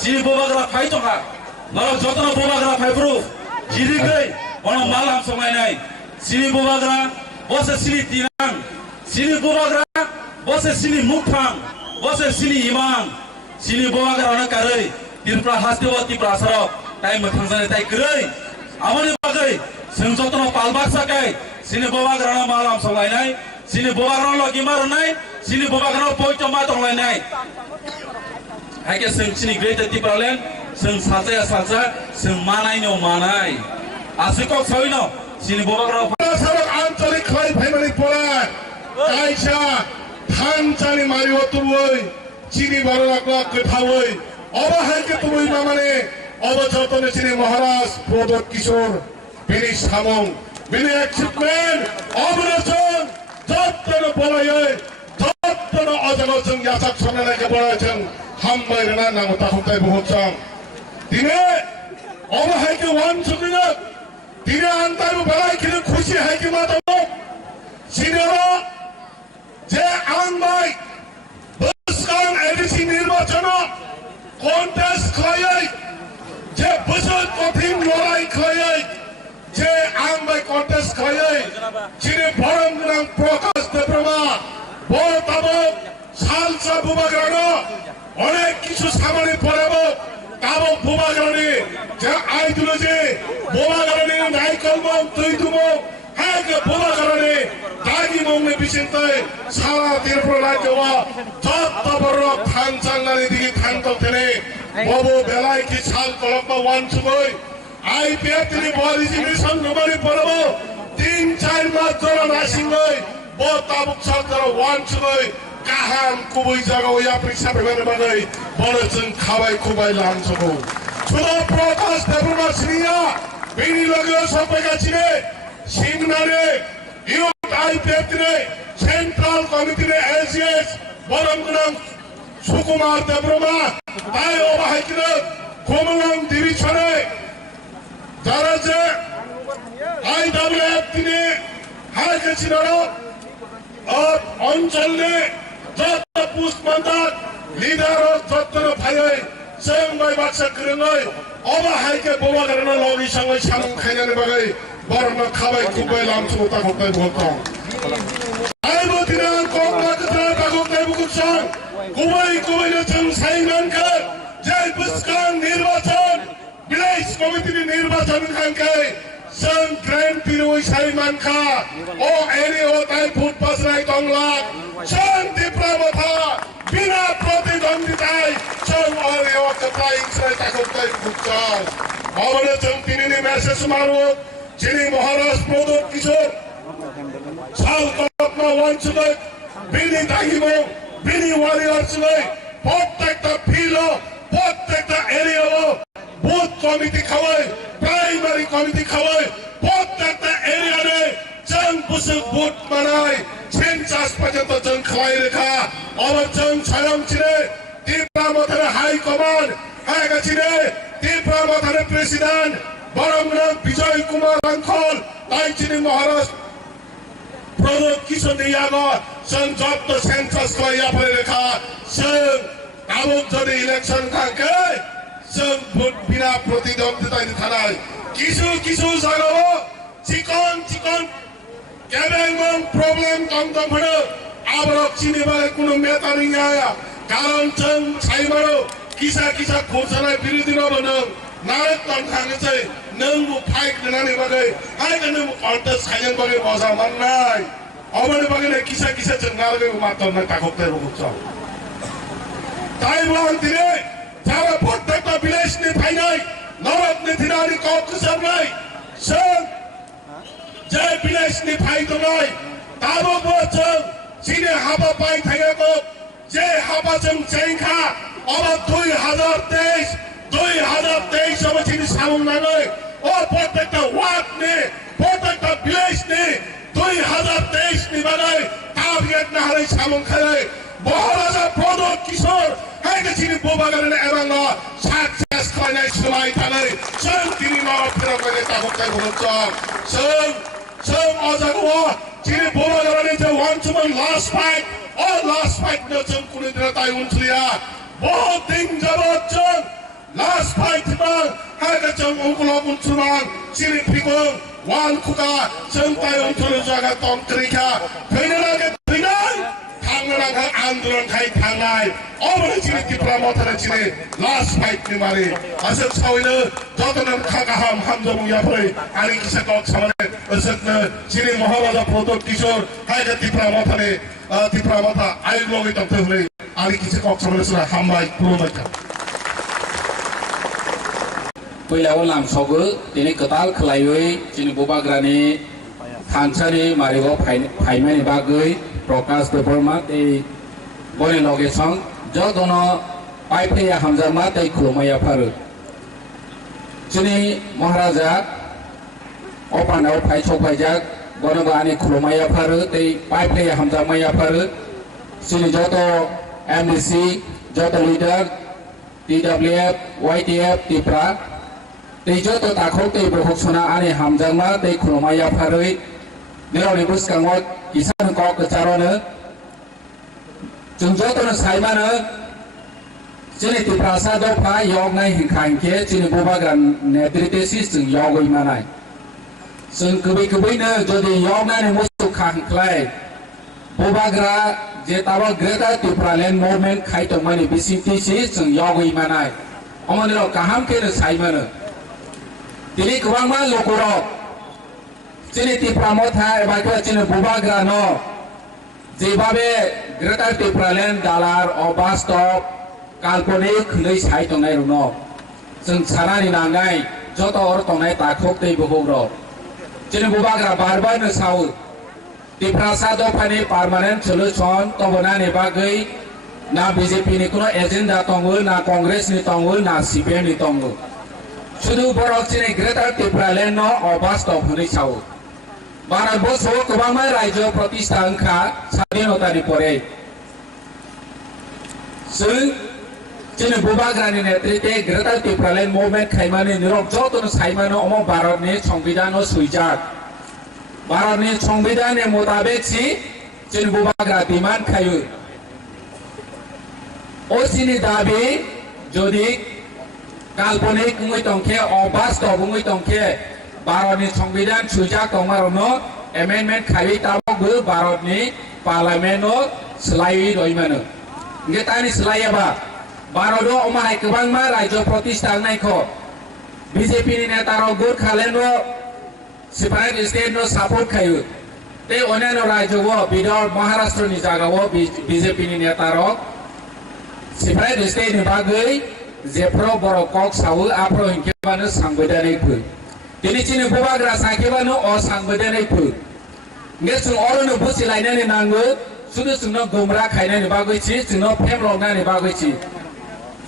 सिनि बुबाग्रा फाइ दंहा नर जतन बुबाग्रा फाइब्रु जिरिगै अन मालाम संलायनाय सिनि बुबाग्रा बसे सिनि तिनां सिनि बुबाग्रा बसे सिनि मुक्थां बसे सिनि इमां सिनि बुबाग्रा न कारै त्रिपुरा हास्तेव त्रिपुरा सरक ताइ मोखां जानाय ताइ गरै आमनि बागै जों जतन पालबासाकै सिनि बुबाग्रा न मालाम संलायनाय सिनि बुबाग्रा लगि मारनाय सिनि बुबाग्रा पयतो मा दंलायनाय हायके जों सिनि ग्रेटर त्रिपुरालैंड जों साजाया साजा जों मानायनो मानाय आसिकक सावैनो सिनि बुबाग्रा सरक आंचलिक खै फैमानि परा कायसा थानसानि मारियो तुबै सिनि बारलाग्ला गोथावै अबा हायके तुबै माने अबा जतन सिनि महाराज प्रदोत किशोर बेनि सामं बेनि एक्सिपमेन्ट अबरसन जतन बलायै जतन अजगल जों यासाक सनायनायके बलायजों हामबाय रना नांगौ ताहुताय बहुतसं दिने अबा हायके वान सुगिनो दिने आंतायबो बलायखिनो खुसि हायके माताबो सिनेरो जे आंबाय बोसकां एडिसि निर्वाचन कन्टेस्ट खयै जे बोसोर कठिन लड़ाई खयै जे आंबाय कन्टेस्ट खयै सिने भरम गोनां प्रकाश देब्रमा बताबो सालसा बुबाग्रानो अनेक किछु सामानि पराबो ताबो बुबाग्रानि जे आइडियोलॉजी बुबाग्रानि नायकलमो तैदुमो हायके बुबाग्रानि दागि मौनि बिसिंतै सारा त्रिपुरा राज्यवा जत्तबर थानसांनानि दिगि थांतोथेने बबो बेलाय कि साल कलकमा वान सुगै IPFT नि बरिजिनेसन नमारि परबो 3-4 मास जरा नासिंगै बो ताबुक सरकार वान सुगै गाहाम कुबै जागाव या परीक्षा बेबारे बागै बरजों खाबाय खुबाय लांसगौ सुनो प्रकाश देब्रमा सिनिया बेनि लोगो सफैगासिनो सिंनारे इउथ IPFT नि सेन्ट्रल कमिटि नि LCS बरम गोनां सुकुमार देब्रमा ताय अबाहायकिनो কুমলং ডিভিশনে যারা যে IWF তিনি হাইকেছিল অঞ্চলে যত পুষ্ট মন্দার লিডার যত ভাই जों बाय बाथ्रा गोरोङै अबाहायके बबा गारना लगी सङै सामं खायनानै बागै बरमा खाबाय खुबाय लामसु ताखौताय बहतं आइबो दिना कंग्रा कथरा ताखौताय बुकुसं गुबै जों सायनानखो जे बुस्कां निर्वाचन विलेज कमिटिनि निर्वाचन खांखै जों ग्रेन्ड पिरुइ सायमानखा अ एरि अ ताय फुट पासराय दंला जों दिप्रामथा बिना प्रतिद्वन्दिताय जों अरेवा कथाय इंसाय ताखौताय बुकुसं अबले जों दिनैनि मेसेज मारो जिनि महाराज प्रदोत किशोर सालकटमा वानसुलै बिनि दाहिमो बिनि वारियर्सलै प्रत्येकटा फिल्ड प्रत्येकटा एरियाव बुथ कमिटि खावाय प्राइमारि कमिटि खावाय प्रत्येकटा एरियाले जों बुसुक बुथ मानाय सेन्सास पर्यन्त जों खालाय रेखा अब जों सायंचिने तिप्रामथारे high command हायगाचिने तिप्रामथारे president बरमनाथ Vijay Kumar अंखल ताइचिनि महाराज प्रदोत किशोर यागा जों जब सेन्सास खालाया परे रेखा जों आबुक जदि इलेक्शन खांखे जों भोट बिना प्रतिद्वन्दितानि थानाय किसु जागाव चिकन केबेंगं प्रब्लेम दं फनो आबरक चिनिबाय कुनु मेटारिं आया कारण जों साइमारो किसा खोरसानाय बिरोधी नबनो नारक तंखांगै नों फाइट देनानै बागै हायगा नों कन्टेस्ट खायन बागै मजा माननाय अबने बागै किसा जों नारगै मातन ताखौताय बुकुसं তাই বলান দিনে যারা প্রত্যেকটা বিলেজনি ফাইনাই নরকনি দিনানি কক্সব নাই जों যে বিলেজনি ফাইতো নাই তাবো বচং সিনে হাবা পাই থাকাকো যে হাবা जों চেংখা অবা 2023 সব চিনি সামং নাগৈ ও প্রত্যেকটা ওয়ার্ডনি প্রত্যেকটা বিলেজনি 2023 নি বানাই টার্গেট না হারাই সামং খাই महाराजा प्रदोत किशोर हायगाचिनि बोबागारने एबांगा साक्सेस खालायनाय सोलाय थानाय जों दिनै माबा फेराखै ताखौताय बुकुसं जों अजागवा दिनै बोबागारने जे वानसुमन लास्ट फाइट न जों कुनै दिन ताय उनसलिया बहुत दिन जाबत जों लास्ट फाइट मा हायगा जों उगुलाव उनसुमान सिरि फिगं वान खुगा जों ताय उनसुल जागा तंत्रिखा फैनो लागे फैनाय आंदोलन खाई थांनाय अबले चिनि तिप्रामथारे चिनि लास्ट फाइट नि मारे असक सावैनो जतनम खागाहाम हामजम याफै आनि किसा कक सामने असकनो चिनि महाराजा प्रदोत किशोर हायगा तिप्रामथा आयोग लगै तंथे हुनै आनि किसा कक सामने सरा हामबाय खुलुमबाय पहिलाव लामसगो दिनै कताल खलायै चिनि बोबाग्रानि थानसारि मारिगाव फाइमानि बागै प्रकाश पेपरमा ते बने लोकेशन जदन पाइफे हामजामा ते खुलमाया फार चिनि महाराजा अपानाव फाइसो फाइजाक बनबानि खुलमाया फार ते पाइफे हामजामाया फार चिनि जत एमडीसी जत लीडर टीडब्ल्यूएफ वाईटीएफ तिप्रा ते जत ताखौ ते बहसना आनि हामजामा ते खुलमाया फारै निरावनि बुस्कांगो किसान कक चारनो जों जतनो साइमानो चिनि तिप्रासा दफा यगनाय हिंखांखे चिनि बोबाग्रा नेतृत्वसि जों यगै मानाय जों गुबैनो जदि यगनानै मोसौ खांख्लाय बोबाग्रा जे ताबा ग्रेटर तिप्रालेन्ड मुभमेन्ट खायतमानि बिसिटिसि जों यगै मानाय अमनिरो काहामखेनो साइमानो दिनै गोबांमा लकरक चिनि तिप्रामथा एबा चिनि बोबाग्रानो जेबाबे ग्रेटर तिप्रालेन्ड दालार अबास्तव काल्पनिक नै सायतंनाय रुनो जों सानानि नांनाय जत अर तंनाय ताखौ दै बहौरो चिनि बोबाग्रा बारबानो साव तिप्रासा दफानि पार्मानेंट सल्यूशन तबनानि बागै ना बीजेपी नि कोनो एजेंडा तंगो ना कांग्रेस नि तंगो ना सीपीएम नि तंगो शुधु बरक चिनि ग्रेटर तिप्रालेन्ड न अबास्तव हुनै साव भारत वर्ष गोबां राज्य प्रतिष्ठानखा स्वाधीनतानि परे जों जोंनि बुबाग्रानि नेतृत्वे ग्रेटार टिप्रालेन्ड मुभमेन्ट खायमानि निरक जतन सायमानो अमो भारतनि संविधान सुइजात भारतनि संविधाननि मुताबिक सि जोंनि बुबाग्रा डिमान्ड खायो ओसिनि दाबि जदि काल्पनिक बुङै तंखे अबास्तव बुङै तंखे भारतनि संविधान सुइजात दंमारनो एमेन्डमेन्ट खायो ताबो भारतनि पार्लियामेन्टनो सोलायै दयमानो गेतानि सोलायाबा भारत अमाय गोबांमा राज्य प्रतिष्ठाननायखौ बीजेपी नि नेतारो गोरखालेन्डो सेपारेट स्टेटनो सापर्ट खायो ते अन्यान्य राज्यों विदर्भ महाराष्ट्र नि जागावो बीजेपी नि नेतारो सेपारेट स्टेट नि बागै जेफ्रो बर कक सावो आप्रो हिंखेबानो सांबोदानै फै दिनै चिनि बुबाग्रा साखेबानो अ सांबोदानै फै गेसुं अरनो बुसिलायनानै नांगो सुदु सुनो गोमरा खायनानै बागै छि सुनो फेम लग्नानै बागै छि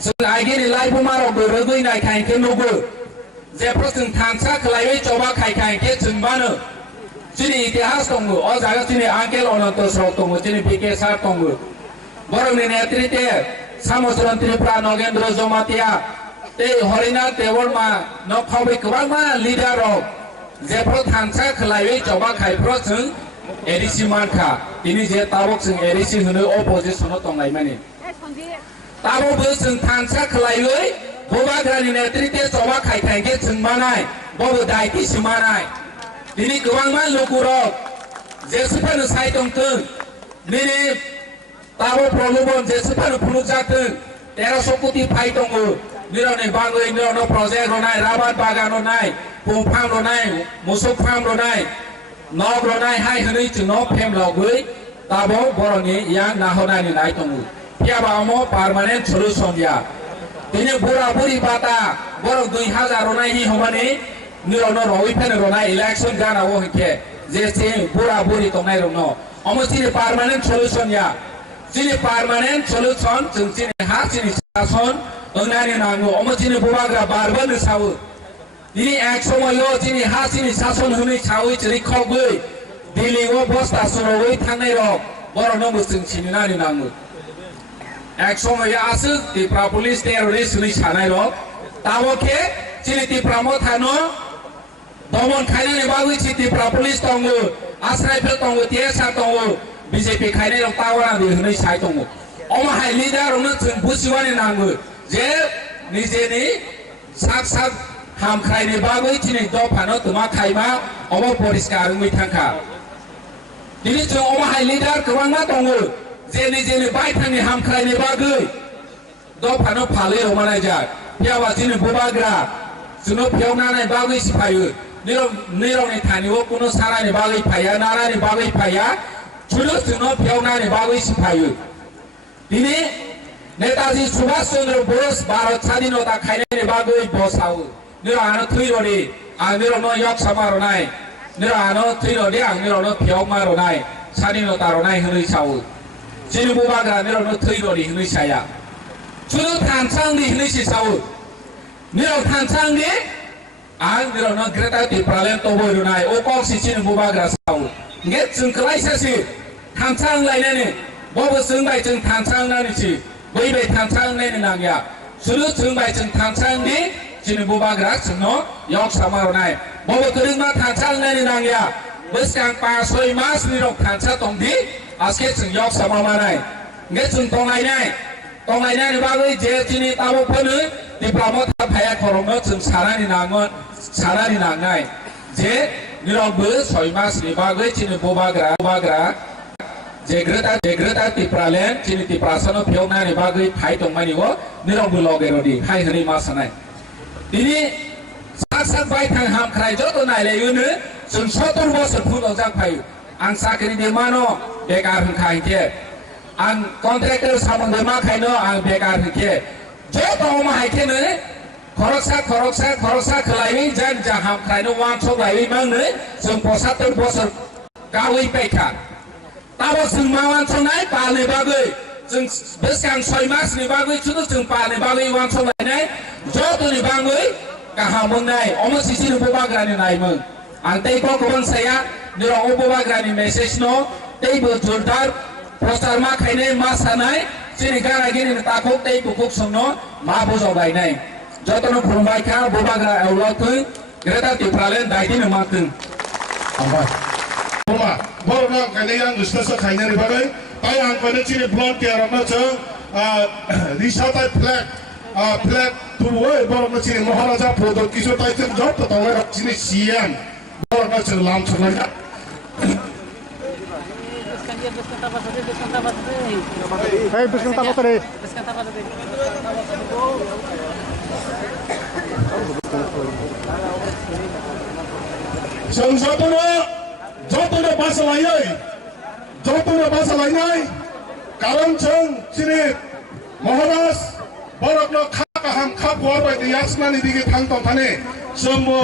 जों आइगेनि लाइफो मारो गोरगै नाय खायखे नोबो जेफ्रो जों थांसा खलायै चबा खायखायखे जोंबानो चिनि इतिहास दङ अ जागा चिनि आंकेल अनन्त श्रक दङ चिनि बिके सार दङ बरंनि नेतृत्वे सामसरन त्रिपुरा नगेन्द्र जमातिया ते हरिनाथ देवरमा न खावै गोबांमा लिडार जेफ्रो थांसा खलायै चबा खायफ्रो जों एडिसि मानखा दिनै जे ताबक जों एडिसि होनो अपोजिशनाव दंनाय माने ताबो जों थांसा खलायै बुबाग्रानि नेतृत्वे चबा खायखायखे जोंबानाय बबो दायथि सिमानाय दिनै गोबांमा लोगुरक जेसेबानो सायदंथों दिनै ताबो प्रलोभन जेसेबानो फुनुक जाथों 1300 कोटी फाइ दङ निरने बागै निरनो प्रजेक्ट रनाय राबार बागान रनाय बुंफां रनाय मोसौ फार्म रनाय नग रनाय हाय होनै जोंनो फेम लगै ताबो बरनि यां नाहनानि नाय दङ पियाबा अमो पार्मानेंट सल्यूशन या दिनै बुरा बुरि बाता बर 2000 रनाय हि हमानि निरनो रवि फेन रनाय इलेक्शन गानावो हिखे जेसे बुरा बुरि तंनाय रनो अमो चिनि पार्मानेंट सल्यूशन या चिनि पार्मानेंट सल्यूशन जों चिनि हा चिनि शासन ओंनानि नांगौ अमो चिनि बुबाग्रा बारबो सावो दिनै एक समयो चिनि हा चिनि शासन होनै सावै चिनि खगै दिल्लीआव बस्ता सरवै थांनाय रक बरनो जों चिनि नानि नांगौ एक समय आसो त्रिपुरा पुलिस टेररिस्ट होनै सानाय रक ताबोखे चिनि त्रिपुरा मो थानो दमन खायनानै बागै चिनि त्रिपुरा पुलिस दङ आश्रयफोर दङ टीएसआर दङ बीजेपी खायनाय रक तावरा होनै साय दङ अमाहाय लिडारनो जों बुसिवानि नांगौ जे निजेनि साक साक हामख्रायनि बागै चिनि दफानो तुमा खायमा अमो परिष्कार मै थांखा दिनै जों अमाहाय लिडार गोबांमा दङ जे निजेनि बायथानि हामख्रायनि बागै दफानो फाले रमानाय जा पियाबा चिनि बुबाग्रा जोंनो फेवनानै बागै सिफायो निरवनि थानिवो कुनो सारानि बागै फाया नारानि बागै फाया जुनो जोंनो फेवनानि बागै सिफायो दिनै नेताजी सुभाष चंद्र बोस भारत स्वाधीनता खायनायनि बागै बसावो निरानो थैरदि आं निरनो यक समारनाय निरानो थैरदि आं निरनो फेव मारनाय स्वाधीनता रनाय होनै सावो चिनि बुबाग्रा निरनो थैरदि होनै साया जुनो थानसांदि होनै सावो निराव थानसांदि आं निरनो ग्रेटार टिप्रालेन्ड तबोरुनाय अकसि चिनि बुबाग्रा सावो गे जों खलायसासि थानसां लायनानै बबो जोंबाय जों थानसांनानै सि बैबाय थानसांनायनि नांया सुरु जोंबाय जों थानसांदि चिनि बुबाग्रा जोंनो यक समारनाय बबो गोरोंमा थानसांनायनि नांया बोसगां 5-6 मास निरक थानसा दंदि आजके जों यक समारनाय गे जों तंलायनायनि बागै जे चिनि ताबो फोनो दिप्लामो थाफाया खरंनो जों सारानि नांनाय जे निरकबो 6 मासनि बागै चिनि बुबाग्रा जेग्रेटा टिप्रालेन्ड चिनि टिप्रासनो फेवनानि बागै फाइ दंमानिवो निरकबो लगेरदि हाय होनै मासानाय दिनै साक बायथां हामख्राय जत नायलायोनो जों 70 बोसोर फुलाव जाफायो आं साख्रि देमानो बेकार होनखायखे आं कन्ट्रेक्टर सामोन्दो माखायनो आं बेकार होखे जत माहायखेनो खरकसा खलायै जान जा हामख्रायनो वानसक लायै मांनो जों 75 बोसोर गावै बायखा ताबो जों मावानसनाय पालनि बागै जों बेसेबां 6 मासनि बागै जुनो जों पालनि बागै वानसनायनाय जतनि बागै गाहाम मोननाय अमो सिसिनि बुबाग्रानि नायमोन आं तैखौ गोबां साया निराव बुबाग्रानि मेसेज न तैबो जोरदार प्रचार मा खायनाय मा सानाय চিনি গানা গিনি তাকুক তেই বুকুক সংনো মা বুঝাও গাইনাই যতনো খুরমাই খা বুবাগ্রা এওলাকৈ গ্রেটার ত্রিপুরালেন্ড দায়িত্ব মাতং हामबाय बोमा बरना गायनाय आं गोसोसो खायनानै बागै ताय आं गायनाय चिनि भलन्टियार आंनो जों रिसाताय फ्लेग तुबो बरना चिनि महाराजा प्रदर किशोर तायजों जब ततावै चिनि सियान बरना जों लाम छनाय जों जतनो बासालायनाय कारण जों चिनि महाराज बरकनो खाकाहाम खाबुआर बायदि यासनानि दिगे थांथं थाने जोंबो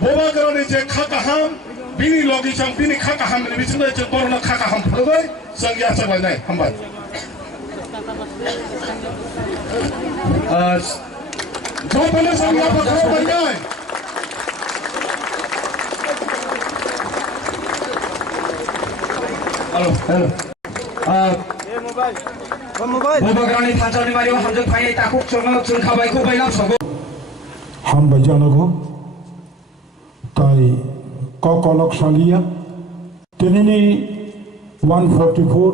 बोबाग्रानि जे खाकाहाम बिनि लगिसां बिनि खाकाहाम बिदिनो जों बरनो खाकाहाम फोरबाय जों यासालायनाय हामबाय जतनो जों याफाखालायनाय हेलो बोबाग्रानि थानसालि मारियाव हामजों फायनाय ताकुक संनो चुनखाबायखौ बायनां सगो हामबाय जानांगौ ताई ककलक सालिया दिनैनि 114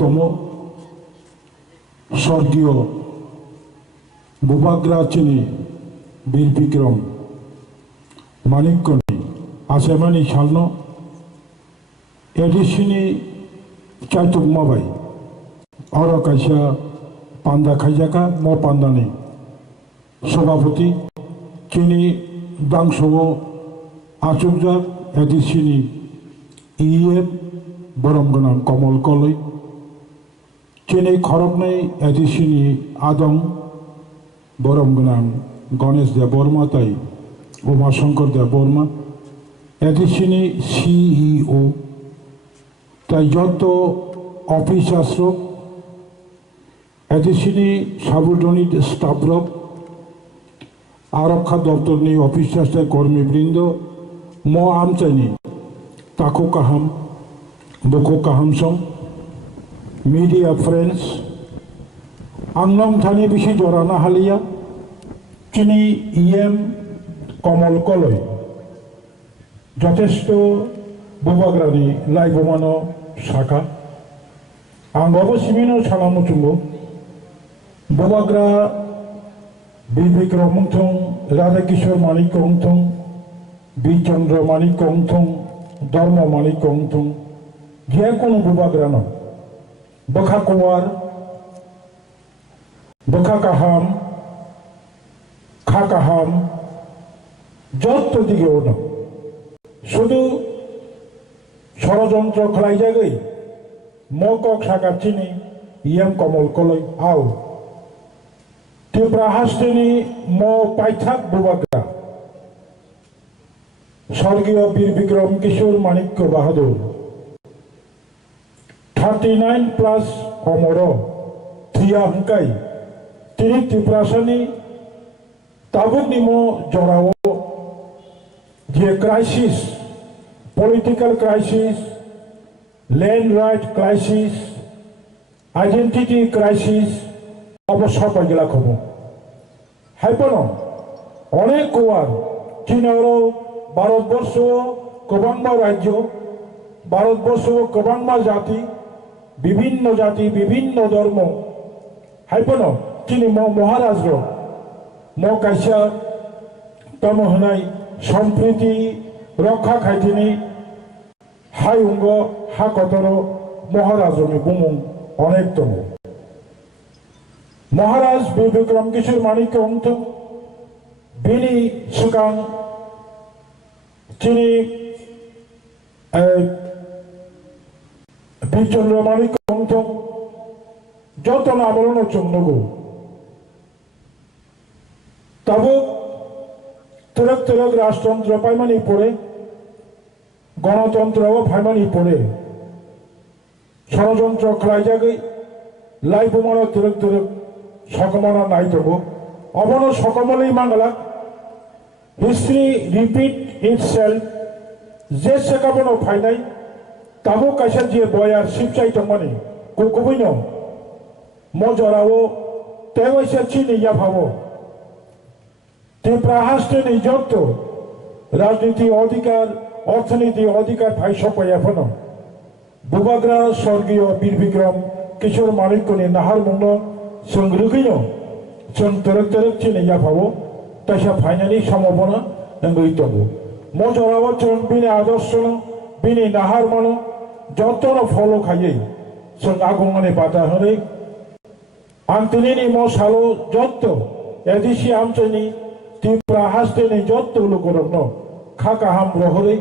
तम स्वर्गीय बोबाग्रा चिनि बीर विक्रम मानिकनि आसेमानि सालनो एडिसिनि चाइतुक माबाय और कैसा पांदा खाइजाका म पांदानि सभापति चिनि दांसो आचुकजाक एडिसिनि इएम बरमगोनां कमल कलै चिनि खरगनै एडिसिनि आदं बरमगोनां गणेश देव बर्मा ताई उमाशंकर देव बर्मा एडिसिनि सीईओ ताई जत अफिस आश्रम एडिसिनि साबर्डिनेट स्टाफरक आरक्षा दफ्तरनि अफिसार्स कर्मीबृंद म आमचाइनि ताको काहाम बको काहाम सं मीडिया फ्रेंड्स आंनं थानी बिसि जराना हालिया चिनि इएम कमल कलै যথেষ্ট बोबाग्रानि लाइबमानो शाखा आंबाबो सिमिनो सानामुचुंगो बोबाग्रा बीर विक्रम थं राधा किशोर मानिक थं बीर चंद्र मानिक थं धर्म मानिक थं जे कोनो बोबाग्रा न बखा कुवार बखा काहाम खा काहाम जत दिगे न शुधु षड़यंत्र खालायजागै मकक सागाचिनि इएम कमल कलै आव त्रिपुरा हास्टेनि म पाइथाक बोबाग्रा स्वर्गीय बीर विक्रम किशोर मानिक्य बाहादुर 39+ अमर थिया हंकाई तिनि त्रिपुरासानि ताबुकनि म जराव जे crisis political crisis, land right crisis, identity crisis, অবসর পাইলা খবর হাইপন অনেক কোয়ার চীনের ভারতবর্ষ কবাংমা রাজ্য ভারতবর্ষ কবাংমা জাতি বিভিন্ন ধর্ম হাইপন চিনি মহারাজ্র म কাইসা তম হনাই সম্প্রীতি रक्षा खायथिनि हायुंग हा कतर महाराजनि बुमुं अनेक दङ महाराज बीर विक्रम किशोर मानिक्य अंथों बिनि सिगां चिनि बीरचंद्र मानिक्य अंथों जतन आमरण चंदगो तबो तुरक राजतंत्र पाइमानि पड़े गणतंत्र फाइमानि पड़े षड़यंत्र खालायजागै लाइबमानो तुरक सकमाना नायतबो अबनो सकमलै मांगला हिस्ट्री रिपीट इटसेल्फ जे सेकाबनो फाइनाय Tabo kaisa je boyar sipchai tongmani kukubuino mojorao tewa chini ya bhabo Tripura হাস্টে নিযুক্ত রাজনীতি অধিকার অর্থনীতি অধিকার ভাই সবাই এখনো বুবাগ্রা স্বর্গীয় বীর বিক্রম কিশোর মানিকনি নাহার মূল্য সংগ্রহীয় जों तरक चिने याफावो तैसा फाइनाली सम्भावना नंगई तबो मजरावा जों बिनि आदर्श बिनि नाहार मानो जतन फलो खायै जों आगमने बादा हरै आंतनिनि मसालो जत्त एदिसि आमचनि त्रिपुरा हास्टेनि जत्त लोगरनो खाका हाम रहरै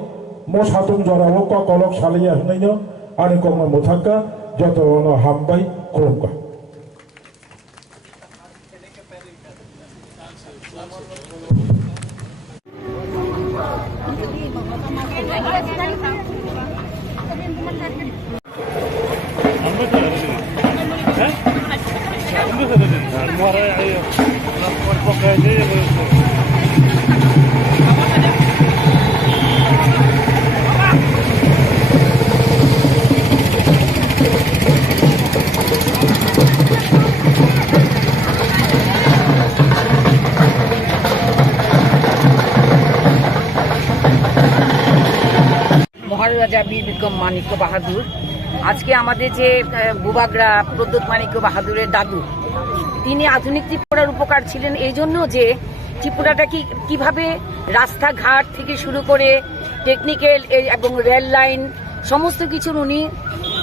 मसादुं जरावो ककलक सालिया हनैनो आरो कम मुथाका जतन हामबाय खुलुमगा মহারাজা বীর বিক্রম মানিক্য বাহাদুর আজকে আমাদের যে বুবাগ্রা প্রদ্যোৎ মানিক্য বাহাদুরের দাদু তিনি আধুনিক ত্রিপুরার উপকার ছিলেন এই জন্য যে ত্রিপুরাটা কিভাবে রাস্তাঘাট থেকে শুরু করে টেকনিক্যাল এবং রেল লাইন সমস্ত কিছুর উনি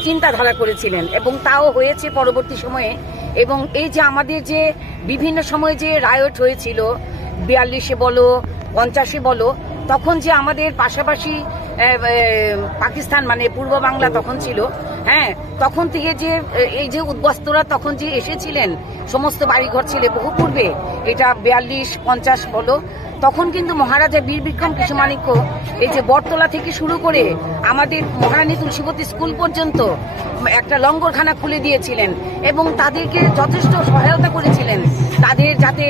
চিন্তাধারা করেছিলেন এবং তাও হয়েছে পরবর্তী সময়ে এবং এই যে আমাদের যে বিভিন্ন সময় যে রায়ট হয়েছিল 42-এ বলো 50-এ বলো তখন যে আমাদের পাশাপাশি পাকিস্তান মানে পূর্ব বাংলা তখন ছিল হ্যাঁ তখন থেকে যে এই যে উদ্বাস্তুরা তখন যে এসেছিলেন সমস্ত বাড়িঘর ছিল বহু পূর্বে এটা 42-50 বলো তখন কিন্তু মহারাজা বীর বিক্রম কিশোর মানিক্য এই যে বটতলা থেকে শুরু করে আমাদের মহারানী তুলসীবতী স্কুল পর্যন্ত একটা লঙ্গরখানা খুলে দিয়েছিলেন এবং তাদেরকে যথেষ্ট সহায়তা করেছিলেন তাদের যাতে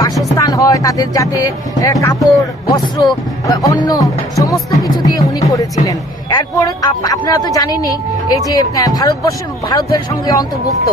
বাসস্থান হয় তাদের যাতে কাপড় বস্ত্র অন্য সমস্ত কিছু দিয়ে উনি করেছিলেন এরপর আপনারা তো জানেনই এই যে ভারতবর্ষের সঙ্গে অন্তর্ভুক্ত